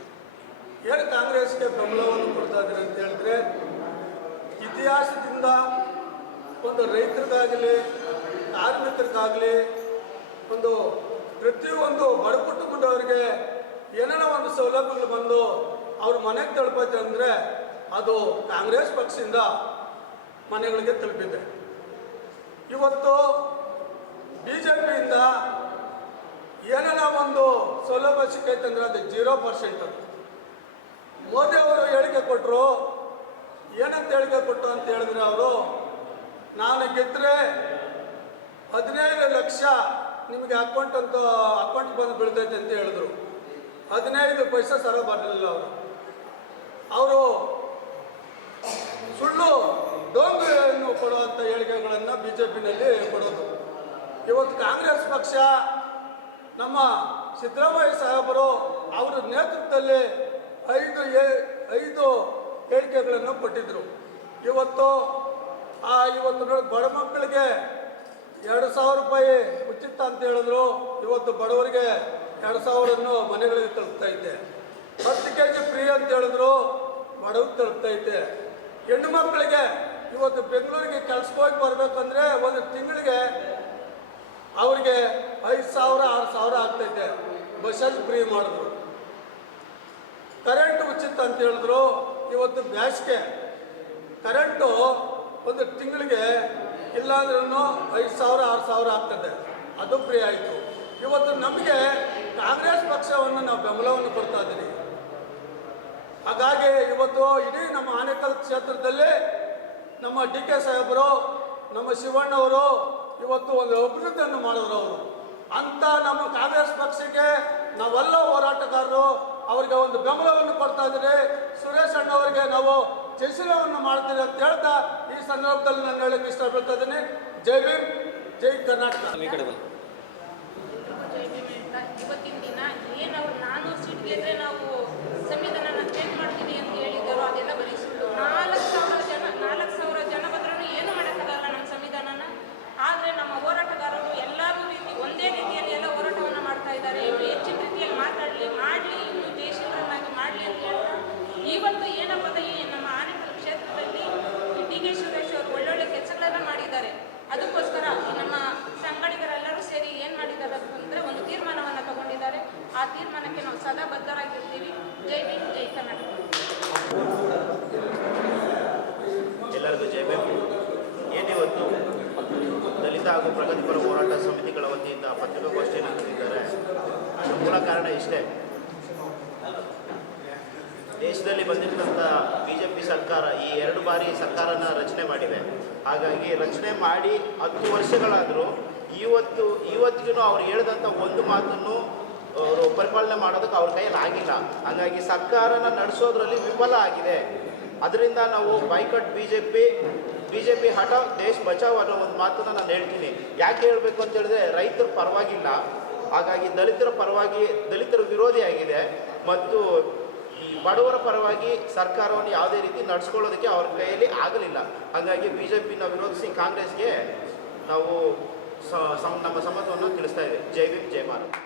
ಏನು ಕಾಂಗ್ರೆಸ್ಗೆ ಬೆಂಬಲವನ್ನು ಕೊಡ್ತಾ ಇದ್ದೀರಿ ಅಂತ ಹೇಳಿದ್ರೆ, ಇತಿಹಾಸದಿಂದ ಒಂದು ರೈತರಿಗಾಗಲಿ ಕಾರ್ಮಿಕರಿಗಾಗಲಿ ಒಂದು ಪ್ರತಿಯೊಂದು ಬಡ ಕುಟುಂಬದವರಿಗೆ ಏನೇನೋ ಒಂದು ಸೌಲಭ್ಯಗಳು ಬಂದು ಅವ್ರ ಮನೆಗೆ ತಲುಪತ್ತೆ ಅಂದರೆ ಅದು ಕಾಂಗ್ರೆಸ್ ಪಕ್ಷದಿಂದ ಮನೆಗಳಿಗೆ ತಲುಪಿದೆ. ಇವತ್ತು BJPಯಿಂದ ಏನೇನೋ ಒಂದು ಸೌಲಭ್ಯ ಸಿಕ್ಕೈತೆ ಅಂದರೆ ಅದು 0%. ಅದು ಮೋದಿ ಅವರು ಹೇಳಿಕೆ ಕೊಟ್ಟರು. ಏನಂತ ಹೇಳಿಕೆ ಕೊಟ್ಟರು ಅಂತ ಹೇಳಿದ್ರೆ, ಅವರು ನಾನು ಗೆದ್ದರೆ 15 ಲಕ್ಷ ನಿಮಗೆ ಅಕೌಂಟ್ ಬಂದು ಬೀಳ್ತೈತೆ ಅಂತ ಹೇಳಿದ್ರು. 15 ಪೈಸೆ ಸರ ಬರಲಿಲ್ಲ ಅವರು ಸುಳ್ಳು ಡೋಂಗಿಯನ್ನು ಕೊಡುವಂಥ ಹೇಳಿಕೆಗಳನ್ನು BJPನಲ್ಲಿ ಕೊಡೋದು. ಇವತ್ತು ಕಾಂಗ್ರೆಸ್ ಪಕ್ಷ ನಮ್ಮ ಸಿದ್ದರಾಮಯ್ಯ ಸಾಹೇಬರು ಅವರ ನೇತೃತ್ವದಲ್ಲಿ 5 ಹೇಳಿಕೆಗಳನ್ನು ಕೊಟ್ಟಿದ್ದರು. ಇವತ್ತು ಇವತ್ತು ನೋಡಿ ಬಡ ಮಕ್ಕಳಿಗೆ 2,000 ರೂಪಾಯಿ ಉಚಿತ ಅಂತ ಹೇಳಿದ್ರು. ಇವತ್ತು ಬಡವರಿಗೆ 2,000 ಮನೆಗಳಿಗೆ ತಲುಪ್ತೈತೆ. 10 kg ಫ್ರೀ ಅಂತ ಹೇಳಿದ್ರು, ಬಡವ್ರಿಗೆ ತಲುಪ್ತೈತೆ. ಹೆಣ್ಣು ಮಕ್ಕಳಿಗೆ ಇವತ್ತು ಬೆಂಗಳೂರಿಗೆ ಕೆಲ್ಸಕ್ಕೆ ಹೋಗಿ ಬರ್ಬೇಕಂದ್ರೆ ಒಂದು ತಿಂಗಳಿಗೆ ಅವ್ರಿಗೆ 5,000 6,000 ಆಗ್ತೈತೆ. ಬಸ್ಸಲ್ಲಿ ಫ್ರೀ ಮಾಡಿದ್ರು. ಕರೆಂಟ್ ಉಚಿತ ಅಂತ ಹೇಳಿದ್ರು. ಇವತ್ತು ಬೇಸಿಗೆ ಕರೆಂಟು ಒಂದು ತಿಂಗಳಿಗೆ ಇಲ್ಲಾಂದ್ರೂ 5,000 6,000 ಆಗ್ತದೆ, ಅದು ಫ್ರೀ ಆಯಿತು. ಇವತ್ತು ನಮಗೆ ಕಾಂಗ್ರೆಸ್ ಪಕ್ಷವನ್ನು ನಾವು ಬೆಂಬಲವನ್ನು ಕೊಡ್ತಾ ಇದ್ದೀವಿ. ಹಾಗಾಗಿ ಇವತ್ತು ಇಡೀ ನಮ್ಮ ಆನೇಕಲ್ ಕ್ಷೇತ್ರದಲ್ಲಿ ನಮ್ಮ DK ಸಾಹೇಬರು, ನಮ್ಮ ಶಿವಣ್ಣವರು ಇವತ್ತು ಒಂದು ಅಭಿವೃದ್ಧಿಯನ್ನು ಮಾಡಿದ್ರು. ಅವರು ಅಂತ ನಮ್ಮ ಕಾಂಗ್ರೆಸ್ ಪಕ್ಷಕ್ಕೆ ನಾವೆಲ್ಲ ಹೋರಾಟಗಾರರು ಅವರಿಗೆ ಒಂದು ಬೆಂಬಲವನ್ನು ಕೊಡ್ತಾ ಇದ್ದೀರಿ. ಸುರೇಶ್ ಅಣ್ಣವರಿಗೆ ನಾವು ಜಯಶೀಲವನ್ನು ಮಾಡ್ತೀವಿ ಅಂತ ಹೇಳ್ತಾ ಈ ಸಂದರ್ಭದಲ್ಲಿ ನಾನು ಹೇಳಕ್ಕೆ ಇಷ್ಟಪಡ್ತಾ ಇದ್ದೀನಿ. ಜೈ ಭೀಮ್, ಜೈ ಕರ್ನಾಟಕ. ಇವತ್ತಿನ ದಿನ ಏನವ್ರು ನಾನು ಸೀಟ್ ಗೆದ್ರೆ ನಾವು ಸಂವಿಧಾನನ ಚೇಂಜ್ ಮಾಡ್ತೀವಿ ಅಂತ ಹೇಳಿದರು, ಅದೆಲ್ಲ ಬರೀ ಸುಳ್ಳು. 4,000 ಜನ ಬಂದ್ರೂ ಏನು ಮಾಡೋಕ್ಕಾಗಲ್ಲ ನಮ್ಮ ಸಂವಿಧಾನನ. ಆದರೆ ನಮ್ಮ ಹೋರಾಟಗಾರರು ಎಲ್ಲರೂ ಒಂದೇ ರೀತಿಯಲ್ಲಿ ಎಲ್ಲ ಹೋರಾಟವನ್ನು ಮಾಡ್ತಾ ಇದ್ದಾರೆ. ಇವರು ಹೆಚ್ಚಿನ ರೀತಿಯಲ್ಲಿ ಮಾಡಲಿ ಇವರು ದೇಶೀಯರನ್ನಾಗಿ ಮಾಡಲಿ ಅಂತ ಹೇಳ್ತಾ ಇವತ್ತು ಏನಪ್ಪ ಈ ನಮ್ಮ ಆನೇಕಲ್ ಕ್ಷೇತ್ರದಲ್ಲಿ DK ಸುರೇಶ್ ಅವರು ಒಳ್ಳೊಳ್ಳೆ ಕೆಲಸಗಳನ್ನು ಮಾಡಿದ್ದಾರೆ. ಅದಕ್ಕೋಸ್ಕರ ನಮ್ಮ ಸಂಘಟಕರೆಲ್ಲರೂ ಸೇರಿ ಏನು ಮಾಡಿದ್ದಾರೆ ಅಂತಂದರೆ ಒಂದು ತೀರ್ಮಾನವನ್ನು ತಗೊಂಡಿದ್ದಾರೆ. ಆ ತೀರ್ಮಾನಕ್ಕೆ ನಾವು ಸದಾ ಬದ್ಧರಾಗಿರ್ತೀವಿ. ಜೈ ಭೀಮ್, ಜೈ ಕರ್ನಾಟಕ. ಎಲ್ಲರಿಗೂ ಜೈ ಭೀಮ್. ಏನಿವತ್ತು ದಲಿತ ಹಾಗೂ ಪ್ರಗತಿಪರ ಹೋರಾಟ ಸಮಿತಿಗಳ ವತಿಯಿಂದ ಪತ್ರಿಕಾಗೋಷ್ಠಿಯನ್ನು ನಡೆಸಿದ್ದಾರೆ. ಮೂಲ ಕಾರಣ ಇಷ್ಟೇ, ದೇಶದಲ್ಲಿ ಬಂದಿರತಕ್ಕಂಥ BJP ಸರ್ಕಾರ ಈ 2 ಬಾರಿ ಸರ್ಕಾರನ ರಚನೆ ಮಾಡಿದೆ. ಹಾಗಾಗಿ ರಚನೆ ಮಾಡಿ 10 ವರ್ಷಗಳಾದರೂ ಇವತ್ತಿಗೂ ಅವ್ರು ಹೇಳಿದಂಥ ಒಂದು ಮಾತನ್ನು ಅವರು ಪರಿಪಾಲನೆ ಮಾಡೋದಕ್ಕೆ ಅವ್ರ ಕೈಯಲ್ಲಿ ಆಗಿಲ್ಲ. ಹಾಗಾಗಿ ಸರ್ಕಾರನ ನಡೆಸೋದ್ರಲ್ಲಿ ವಿಫಲ ಆಗಿದೆ. ಅದರಿಂದ ನಾವು ಬೈಕಟ್ BJP ಹಠಾವ್ ದೇಶ ಬಚಾವ್ ಅನ್ನೋ ಒಂದು ಮಾತನ್ನು ನಾನು ಹೇಳ್ತೀನಿ. ಯಾಕೆ ಹೇಳಬೇಕು ಅಂತ ಹೇಳಿದ್ರೆ ರೈತರ ಪರವಾಗಿಲ್ಲ, ಹಾಗಾಗಿ ದಲಿತರ ಪರವಾಗಿ ದಲಿತರ ವಿರೋಧಿಯಾಗಿದೆ ಮತ್ತು ಈ ಬಡವರ ಪರವಾಗಿ ಸರ್ಕಾರವನ್ನು ಯಾವುದೇ ರೀತಿ ನಡೆಸ್ಕೊಳ್ಳೋದಕ್ಕೆ ಅವ್ರ ಕೈಯಲ್ಲಿ ಆಗಲಿಲ್ಲ. ಹಾಗಾಗಿ BJPನ ವಿರೋಧಿಸಿ ಕಾಂಗ್ರೆಸ್ಗೆ ನಾವು ನಮ್ಮ ಸಮ್ಮತವನ್ನು ತಿಳಿಸ್ತಾ ಇದ್ದೇವೆ. ಜೈ ಭೀಮ್, ಜೈ ಭಾರತ್.